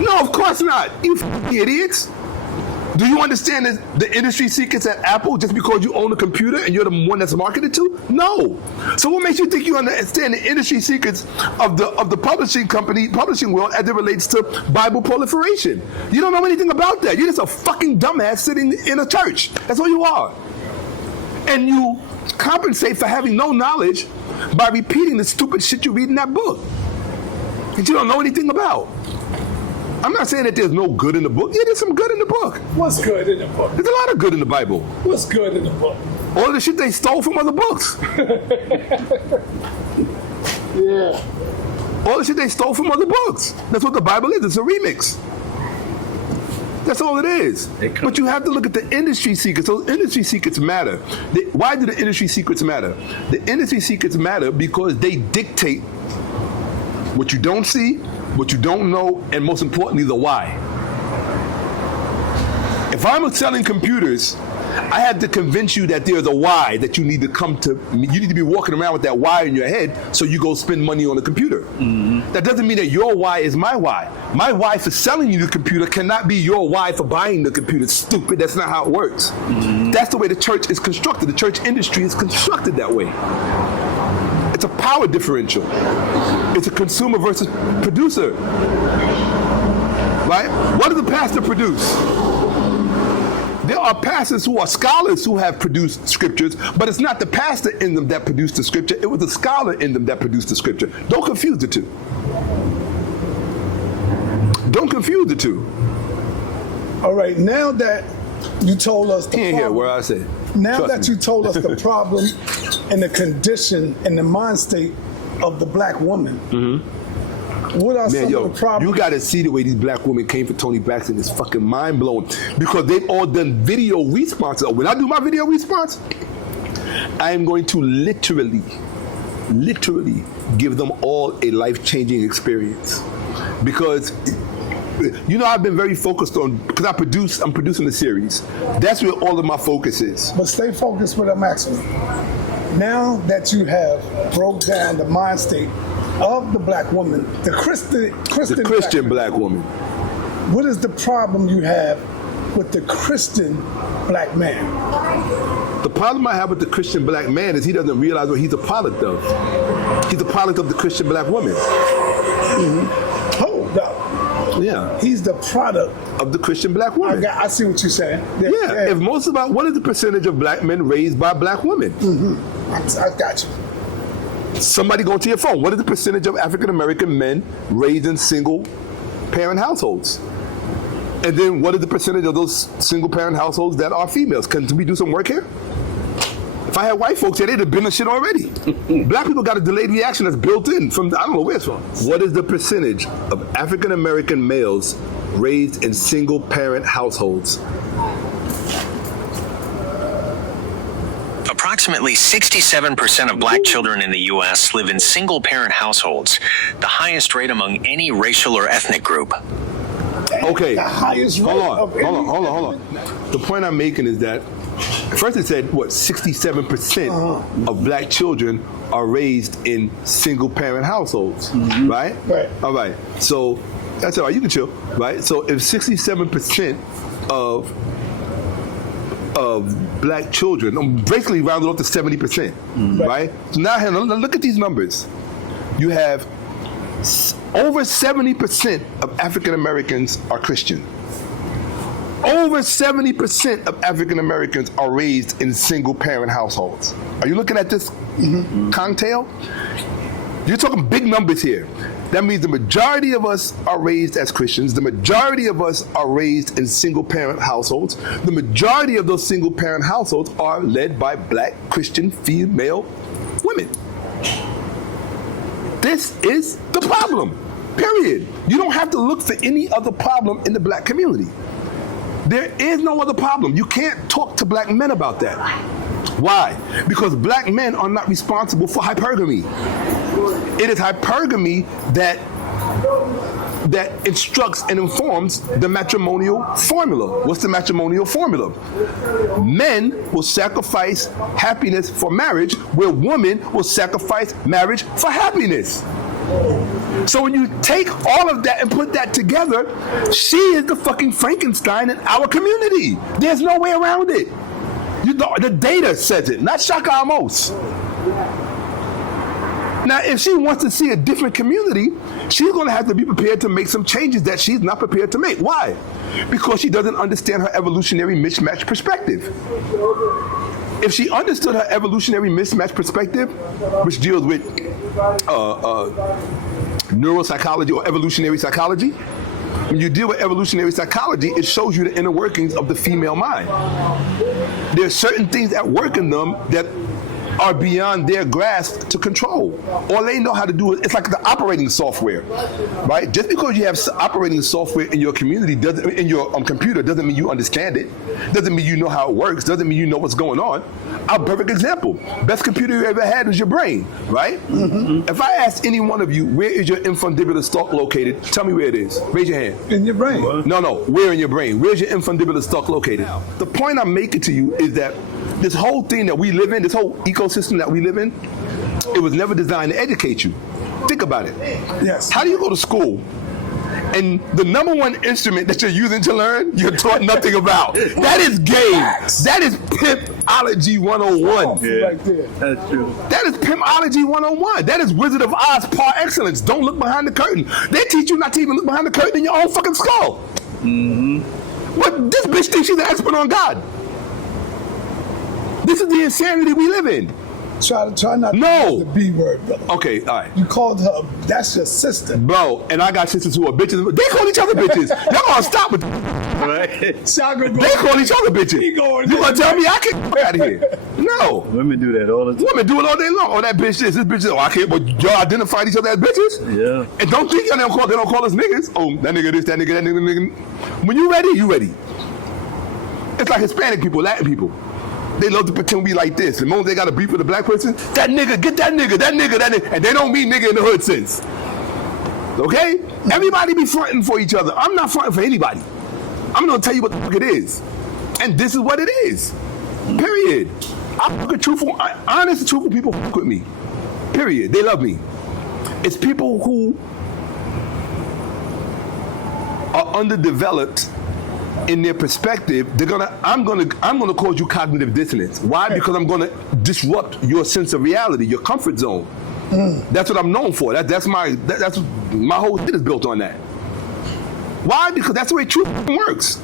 No, of course not. You idiots. Do you understand the industry secrets at Apple just because you own a computer and you're the one that's marketed to? No. So what makes you think you understand the industry secrets of the publishing world as it relates to Bible proliferation? You don't know anything about that. You're just a fucking dumbass sitting in a church. That's all you are. And you compensate for having no knowledge by repeating the stupid shit you read in that book that you don't know anything about. I'm not saying that there's no good in the book. Yeah, there's some good in the book. What's good in the book? There's a lot of good in the Bible. What's good in the book? All the shit they stole from other books. Yeah. All the shit they stole from other books. That's what the Bible is. It's a remix. That's all it is. But you have to look at the industry secrets. Those industry secrets matter. Why do the industry secrets matter? The industry secrets matter because they dictate what you don't see, what you don't know, and most importantly, the why. If I'm selling computers, I had to convince you that there's a why that you need to come to. You need to be walking around with that why in your head so you go spend money on a computer. Mm-hmm. That doesn't mean that your why is my why. My why for selling you the computer cannot be your why for buying the computer. Stupid. That's not how it works. Mm-hmm. That's the way the church is constructed. The church industry is constructed that way. It's a power differential. It's a consumer versus producer. Right? What does the pastor produce? There are pastors who are scholars who have produced scriptures, but it's not the pastor in them that produced the scripture. It was the scholar in them that produced the scripture. Don't confuse the two. Don't confuse the two. All right, now that you told us the Can't hear where I say. Now Trust that me. you told us the problem and the condition and the mind state of the black woman, what are some of the problems? You got to see the way these black women came for Tony Braxton. It's fucking mind blowing because they've all done video responses. When I do my video response, I am going to literally give them all a life-changing experience because. You know, I've been very focused on, because I'm producing a series. That's where all of my focus is. But stay focused with a maximum. Now that you have broke down the mind state of the black woman, the Christian black woman. What is the problem you have with the Christian black man? The problem I have with the Christian black man is he doesn't realize what he's a product of. He's a product of the Christian black woman. Mm-hmm. Hold up. Yeah. He's the product of the Christian black woman. I see what you're saying. Yeah. If most about what is the percentage of black men raised by black women? Mm-hmm. I got you. Somebody go to your phone. What is the percentage of African American men raised in single parent households? And then what is the percentage of those single parent households that are females? Can we do some work here? If I had white folks here, they'd have been the shit already. Black people got a delayed reaction that's built in from, I don't know where it's from. What is the percentage of African American males raised in single parent households? Approximately 67% of black children in the U.S. live in single parent households, the highest rate among any racial or ethnic group. Okay. The highest rate Hold on. The point I'm making is that first it said, 67% of black children are raised in single parent households, right? Right. All right. So that's all right. You can chill, right? So if 67% of of black children, basically rounded off to 70%, right? So now look at these numbers. You have over 70% of African Americans are Christian. Over 70% of African Americans are raised in single parent households. Are you looking at this cocktail? You're talking big numbers here. That means the majority of us are raised as Christians. The majority of us are raised in single parent households. The majority of those single parent households are led by black Christian female women. This is the problem, period. You don't have to look for any other problem in the black community. There is no other problem. You can't talk to black men about that. Why? Because black men are not responsible for hypergamy. It is hypergamy that instructs and informs the matrimonial formula. What's the matrimonial formula? Men will sacrifice happiness for marriage, where women will sacrifice marriage for happiness. So when you take all of that and put that together, she is the fucking Frankenstein in our community. There's no way around it. The data says it, not Shakka Ahmose. Now, if she wants to see a different community, she's going to have to be prepared to make some changes that she's not prepared to make. Why? Because she doesn't understand her evolutionary mismatch perspective. If she understood her evolutionary mismatch perspective, which deals with neuropsychology or evolutionary psychology, when you deal with evolutionary psychology, it shows you the inner workings of the female mind. There are certain things at work in them that are beyond their grasp to control. All they know how to do is, it's like the operating software, right? Just because you have operating software in your community, in your computer, doesn't mean you understand it. Doesn't mean you know how it works. Doesn't mean you know what's going on. A perfect example: best computer you ever had was your brain, right? Mm-hmm. If I ask any one of you, where is your infundibular stalk located? Tell me where it is. Raise your hand. In your brain. No, where in your brain? Where's your infundibular stalk located? The point I'm making to you is that this whole thing that we live in, this whole ecosystem that we live in, it was never designed to educate you. Think about it. Yes. How do you go to school and the number one instrument that you're using to learn, you're taught nothing about? That is game. That is pimpology 101. Yeah, right there. That's true. That is pimpology 101. That is Wizard of Oz par excellence. Don't look behind the curtain. They teach you not to even look behind the curtain in your own fucking skull. Mm-hmm. What? This bitch thinks she's an expert on God. This is the insanity we live in. Try not to use the B word, brother. Okay, all right. You called her, that's your sister. Bro, and I got sisters who are bitches. They call each other bitches. Y'all gonna stop with Right? They call each other bitches. You gonna tell me I can't get out of here? No. Women do that all the time. Women do it all day long. Oh, that bitch this bitch is. Oh, I can't. But y'all identify each other as bitches? Yeah. And don't think they don't call us niggas. Oh, that nigga this, that nigga, that nigga. When you ready, you ready. It's like Hispanic people, Latin people. They love to pretend we like this. The moment they got a beef with a black person, that nigga, get that nigga, that nigga, that nigga. And they don't mean nigga in the hood sense. Okay? Everybody be fronting for each other. I'm not fronting for anybody. I'm gonna tell you what the fuck it is. And this is what it is. Period. I'm fucking truthful, honest and truthful people fuck with me. Period. They love me. It's people who are underdeveloped in their perspective. I'm gonna cause you cognitive dissonance. Why? Because I'm gonna disrupt your sense of reality, your comfort zone. That's what I'm known for. That's my whole shit is built on that. Why? Because that's the way truth works.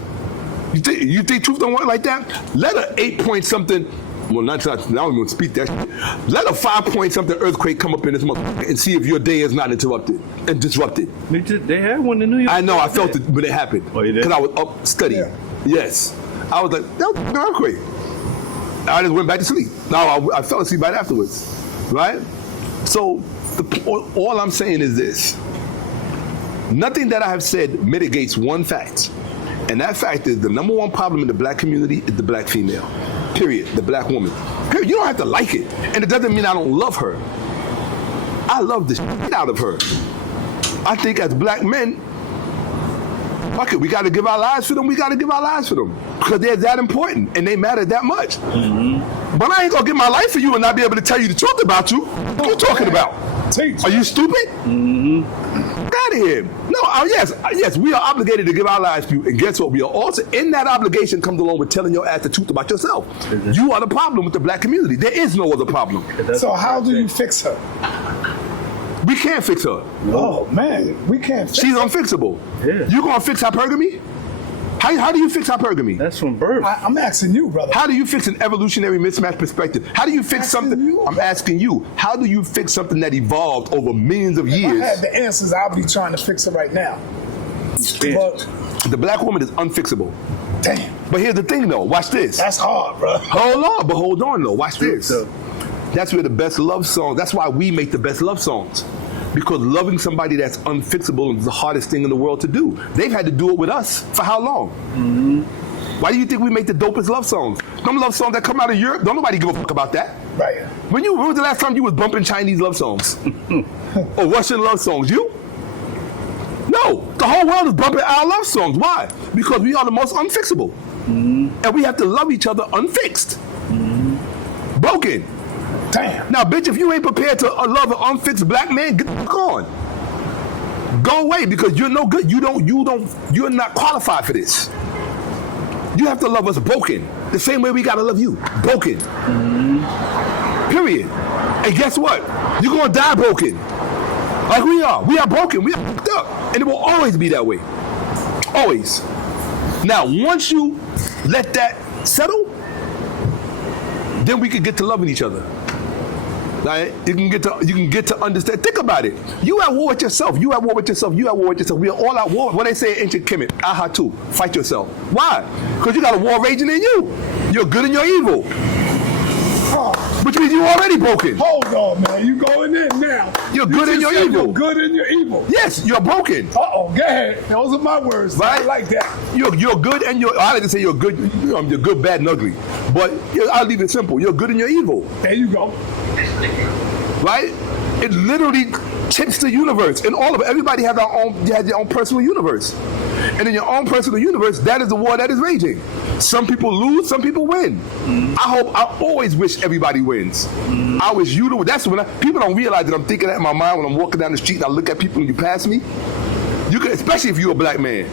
You think truth don't work like that? Let a 8-point something. Well, not I don't even speak that shit. Let a 5-point something earthquake come up in this motherfucker and see if your day is not interrupted and disrupted. They had one in New York. I know, I felt it when it happened. Oh, you did? Because I was up studying. Yeah. Yes. I was like, that was an earthquake. I just went back to sleep. No, I fell asleep right afterwards. Right? So, all I'm saying is this. Nothing that I have said mitigates one fact. And that fact is the number one problem in the black community is the black female. Period. The black woman. Period. You don't have to like it. And it doesn't mean I don't love her. I love the shit out of her. I think as black men, fuck it, we got to give our lives for them. We got to give our lives for them. Because they're that important and they matter that much. Mm-hmm. But I ain't going to give my life for you and not be able to tell you the truth about you. What are you talking about? Are you stupid? Mm-hmm. Get out of here. No, yes, we are obligated to give our lives to you. And guess what? We are also, in that obligation comes along with telling your ass the truth about yourself. You are the problem with the black community. There is no other problem. So how do you fix her? We can't fix her. Oh, man, we can't fix She's her. unfixable. Yeah. You gonna fix hypergamy? How do you fix hypergamy? That's from birth. I'm asking you, brother. How do you fix an evolutionary mismatch perspective? How do you fix something? you. I'm asking you. How do you fix something that evolved over millions of If I years? had the answers, I'll be trying to fix it right now. can't. But, The black woman is unfixable. damn, But here's the thing, though. Watch this. that's hard, bro. Hold on, though. Watch this. So, That's where the best love songs. That's why we make the best love songs. Because loving somebody that's unfixable is the hardest thing in the world to do. They've had to do it with us for how long? Why do you think we make the dopest love songs? Them love songs that come out of Europe, don't nobody give a fuck about that. Right. When was the last time you was bumping Chinese love songs? Or Russian love songs? You? No. The whole world is bumping our love songs. Why? Because we are the most unfixable. And we have to love each other unfixed. Broken. Damn. Now, bitch, if you ain't prepared to love an unfixed black man, get the fuck on. Go away because you're no good. You're not qualified for this. You have to love us broken. The same way we gotta love you. Broken. Period. And guess what? You're gonna die broken. Like we are. We are broken. We are fucked up. And it will always be that way. Always. Now, once you let that settle, then we can get to loving each other. Right? You can get to understand. Think about it. You at war with yourself. You at war with yourself. You at war with yourself. We are all at war. What they say in ancient Kemet, aha too. Fight yourself. Why? Because you got a war raging in you. You're good and you're evil. Which means you're already broken. Hold on, man. You going in now. You're good and you're evil. You're good and you're evil. Yes, you're broken. Uh-oh, go ahead. Those are my words. Right? I like that. You're good and I like to say you're good. You're good, bad, and ugly. But I'll leave it simple. You're good and you're evil. There you go. Right? It literally tips the universe. And all of it, everybody has their own personal universe. And in your own personal universe, that is the war that is raging. Some people lose, some people win. I always wish everybody wins. I wish you to win. That's when people don't realize that I'm thinking that in my mind when I'm walking down the street and I look at people and you pass me. You can, especially if you're a black man.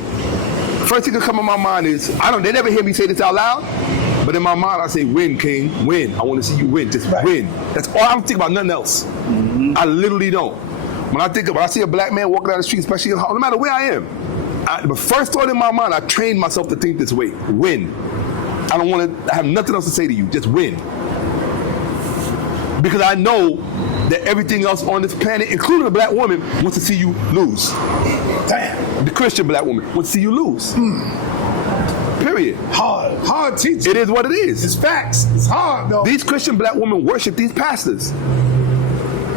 First thing that come in my mind is, they never hear me say this out loud, but in my mind I say, win, king, win. I want to see you win, just win. That's all I'm thinking about, nothing else. I literally don't. When I see a black man walking down the street, especially no matter where I am, the first thought in my mind, I trained myself to think this way, win. I don't want to have nothing else to say to you, just win. Because I know that everything else on this planet, including the black woman, wants to see you lose. Damn. The Christian black woman wants to see you lose. Period. Hard teaching. It is what it is. It's facts. It's hard, though. These Christian black women worship these pastors.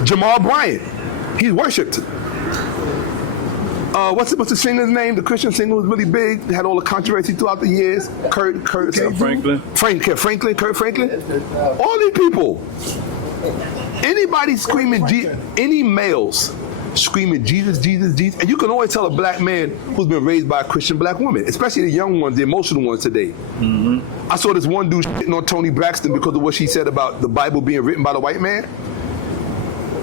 Jamal Bryant, he's worshipped. What's the singer's name? The Christian singer was really big. Had all the controversy throughout the years. Kurt Franklin. Kurt Franklin. All these people. Anybody screaming, any males screaming Jesus, Jesus, Jesus. And you can always tell a black man who's been raised by a Christian black woman, especially the young ones, the emotional ones today. I saw this one dude shitting on Toni Braxton because of what she said about the Bible being written by the white man.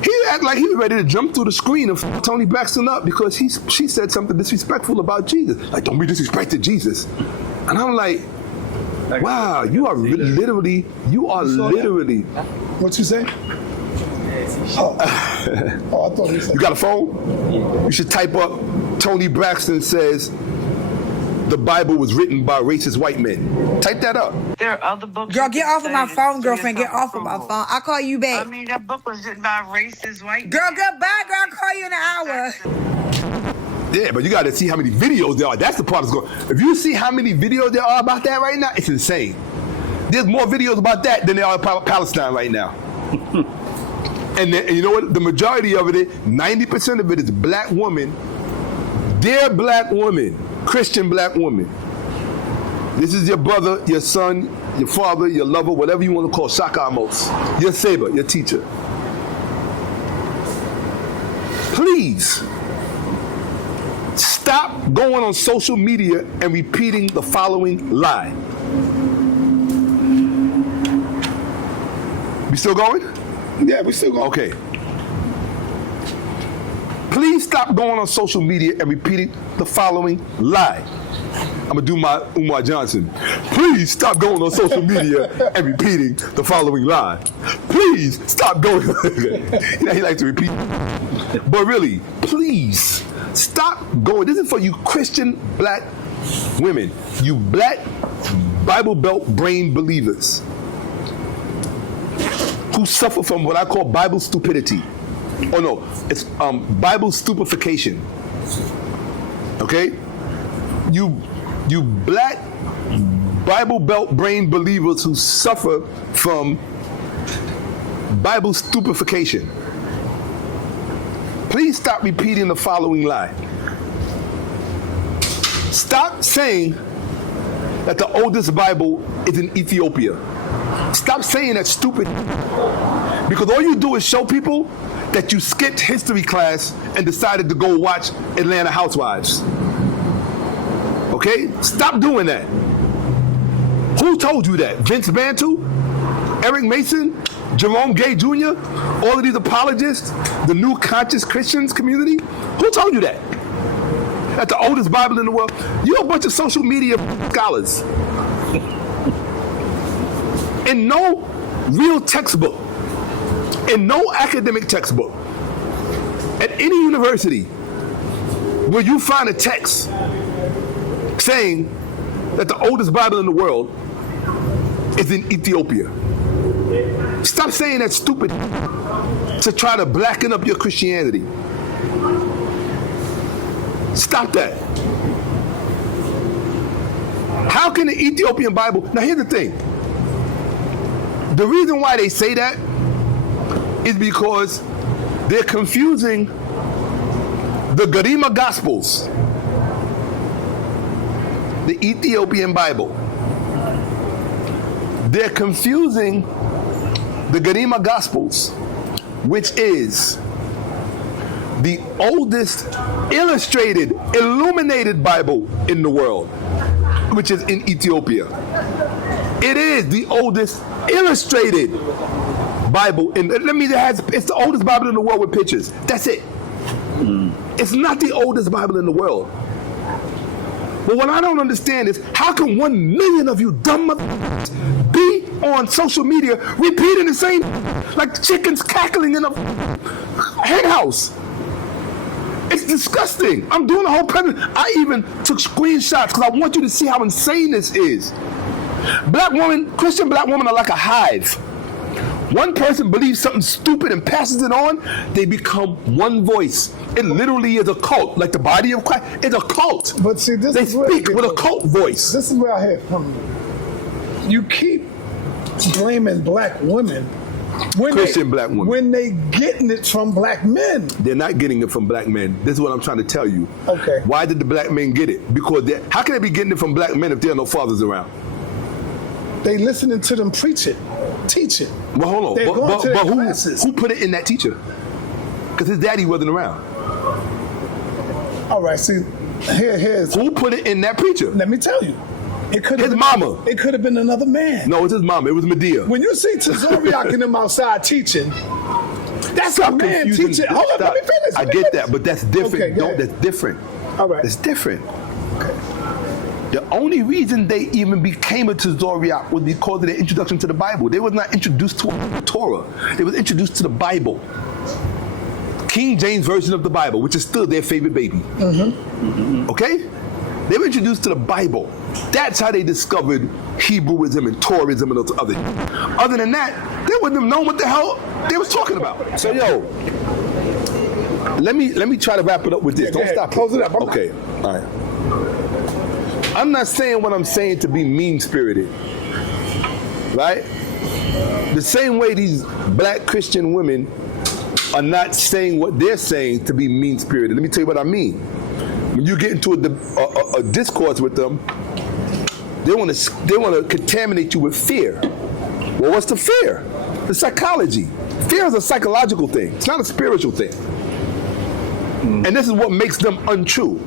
He acted like he was ready to jump through the screen and fuck Toni Braxton up because she said something disrespectful about Jesus. Like, don't be disrespecting Jesus. And I'm like, wow, you are literally. What you say? Oh, I thought he said. You got a phone? You should type up Toni Braxton says the Bible was written by racist white men. Type that up. There are other books. Girl, get off of my phone, girlfriend. Get off of my phone. I'll call you back. I mean, that book was written by racist white Girl, men. goodbye, girl. I'll call you in an hour. Yeah, but you got to see how many videos there are. That's the part that's going. If you see how many videos there are about that right now, it's insane. There's more videos about that than there are about Palestine right now. And you know what? The majority of it, 90% of it is black women. Dear black woman, Christian black woman. This is your brother, your son, your father, your lover, whatever you want to call Shakka Ahmose, your saber, your teacher. Please stop going on social media and repeating the following lie. We still going? Yeah, we still going. Okay. Please stop going on social media and repeating the following lie. I'm gonna do my Umar Johnson. Please stop going on social media and repeating the following lie. Please stop going. He likes to repeat. But really, please stop going. This is for you Christian black women, you black Bible Belt brain believers who suffer from what I call Bible stupidity. Oh no, it's Bible stupefaction. Okay? You black Bible Belt brain believers who suffer from Bible stupefaction. Please stop repeating the following lie. Stop saying that the oldest Bible is in Ethiopia. Stop saying that stupid, because all you do is show people that you skipped history class and decided to go watch Atlanta Housewives. Okay? Stop doing that. Who told you that? Vince Bantu? Eric Mason? Jerome Gay Jr.? All of these apologists? The new conscious Christians community? Who told you that? That's the oldest Bible in the world. You're a bunch of social media scholars. In no real textbook, in no academic textbook, at any university where you find a text saying that the oldest Bible in the world is in Ethiopia. Stop saying that stupid to try to blacken up your Christianity. Stop that. How can the Ethiopian Bible... Now here's the thing. The reason why they say that is because they're confusing the Garima Gospels, the Ethiopian Bible. They're confusing the Garima Gospels, which is the oldest illustrated, illuminated Bible in the world, which is in Ethiopia. It is the oldest illustrated Bible it's the oldest Bible in the world with pictures. That's it. It's not the oldest Bible in the world. But what I don't understand is how can 1 million of you dumb motherfuckers be on social media repeating the same like chickens cackling in a hen house? It's disgusting. I'm doing a whole presentation. I even took screenshots because I want you to see how insane this is. Black women, Christian black women are like a hive. One person believes something stupid and passes it on, they become one voice. It literally is a cult, like the body of Christ. It's a cult. But see, they speak with a cult voice. This is where I have come. You keep blaming black women. Christian black women. When they getting it from black men. They're not getting it from black men. This is what I'm trying to tell you. Okay. Why did the black men get it? Because how can they be getting it from black men if there are no fathers around? They listening to them preach it, teach it. Well, hold on. They're going to their classes. Who put it in that teacher? Because his daddy wasn't around. All right, see, here's... Who put it in that preacher? Let me tell you. It could have his been, mama. It could have been another man. No, it's his mama. It was Medea. When you see Tazoriak and them outside teaching, that's Stop a man confusing. teaching. Hold on, let me finish. I get that, but that's different. Okay, No, that's different. All right. That's different. Okay. The only reason they even became a Tazoriak was because of their introduction to the Bible. They were not introduced to a Torah. They were introduced to the Bible. King James Version of the Bible, which is still their favorite baby. Okay? They were introduced to the Bible. That's how they discovered Hebrewism and Torahism and those other. Other than that, they wouldn't have known what the hell they was talking about. So let me try to wrap it up with this. Don't stop. Close it up. Okay. All right. I'm not saying what I'm saying to be mean-spirited. Right? The same way these black Christian women are not saying what they're saying to be mean-spirited. Let me tell you what I mean. When you get into a discourse with them, they want to contaminate you with fear. Well, what's the fear? The psychology. Fear is a psychological thing. It's not a spiritual thing. And this is what makes them untrue.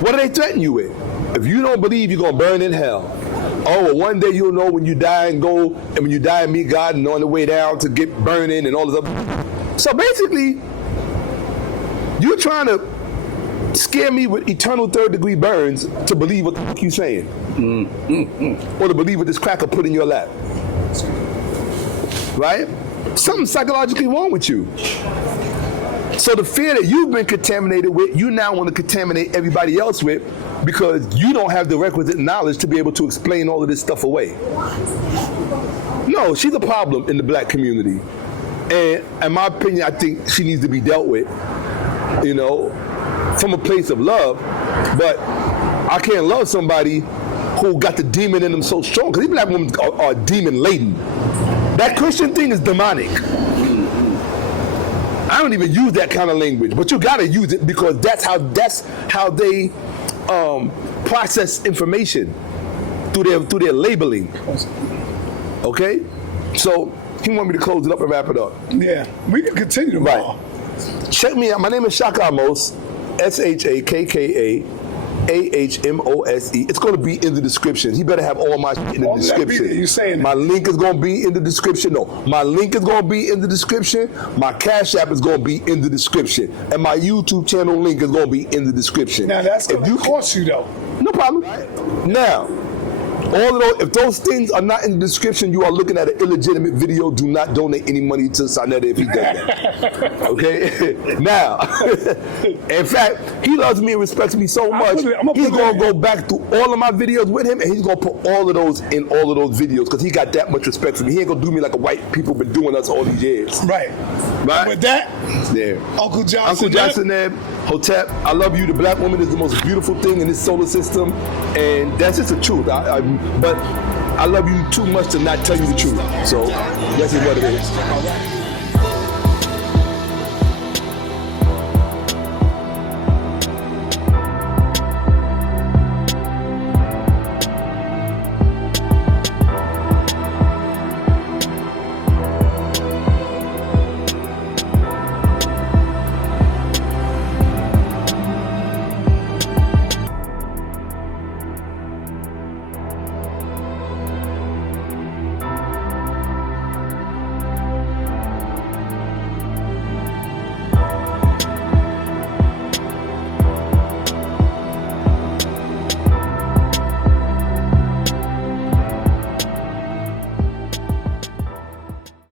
What do they threaten you with? If you don't believe, you're going to burn in hell. Oh, well, one day you'll know when you die and go, and when you die and meet God and on the way down to get burning and all this other. So basically, You're trying to scare me with eternal third-degree burns to believe what the fuck you saying. Or to believe what this cracker put in your lap. Right? Something's psychologically wrong with you. So the fear that you've been contaminated with, you now want to contaminate everybody else with because you don't have the requisite knowledge to be able to explain all of this stuff away. No, she's a problem in the black community. And in my opinion, I think she needs to be dealt with, you know, from a place of love. But I can't love somebody who got the demon in them so strong, because these black women are demon-laden. That Christian thing is demonic. I don't even use that kind of language, but you gotta use it because that's how they process information through their labeling. Okay, so he want me to close it up and wrap it up. Yeah, we can continue tomorrow. Right. Check me out. My name is Shakka Ahmose, SHAKKA-AHMOSE. It's going to be in the description. He better have all my shit in the description. You saying my link is going to be in the description. No, my link is going to be in the description. My Cash App is going to be in the description, and my YouTube channel link is going to be in the description. Now that's going to cost you though. No problem. Now, all of those, if those things are not in the description, you are looking at an illegitimate video. Do not donate any money to sa.neter if he does that. Okay? Now, in fact, he loves me and respects me so much, he's going to go back through all of my videos with him, and he's going to put all of those in all of those videos because he got that much respect for me. He ain't going to do me like a white people been doing us all these years. Right. Right? With that, yeah. Uncle Johnson Neb, Hotep, I love you. The black woman is the most beautiful thing in this solar system, and that's just the truth. But I love you too much to not tell you the truth. So that's what it is.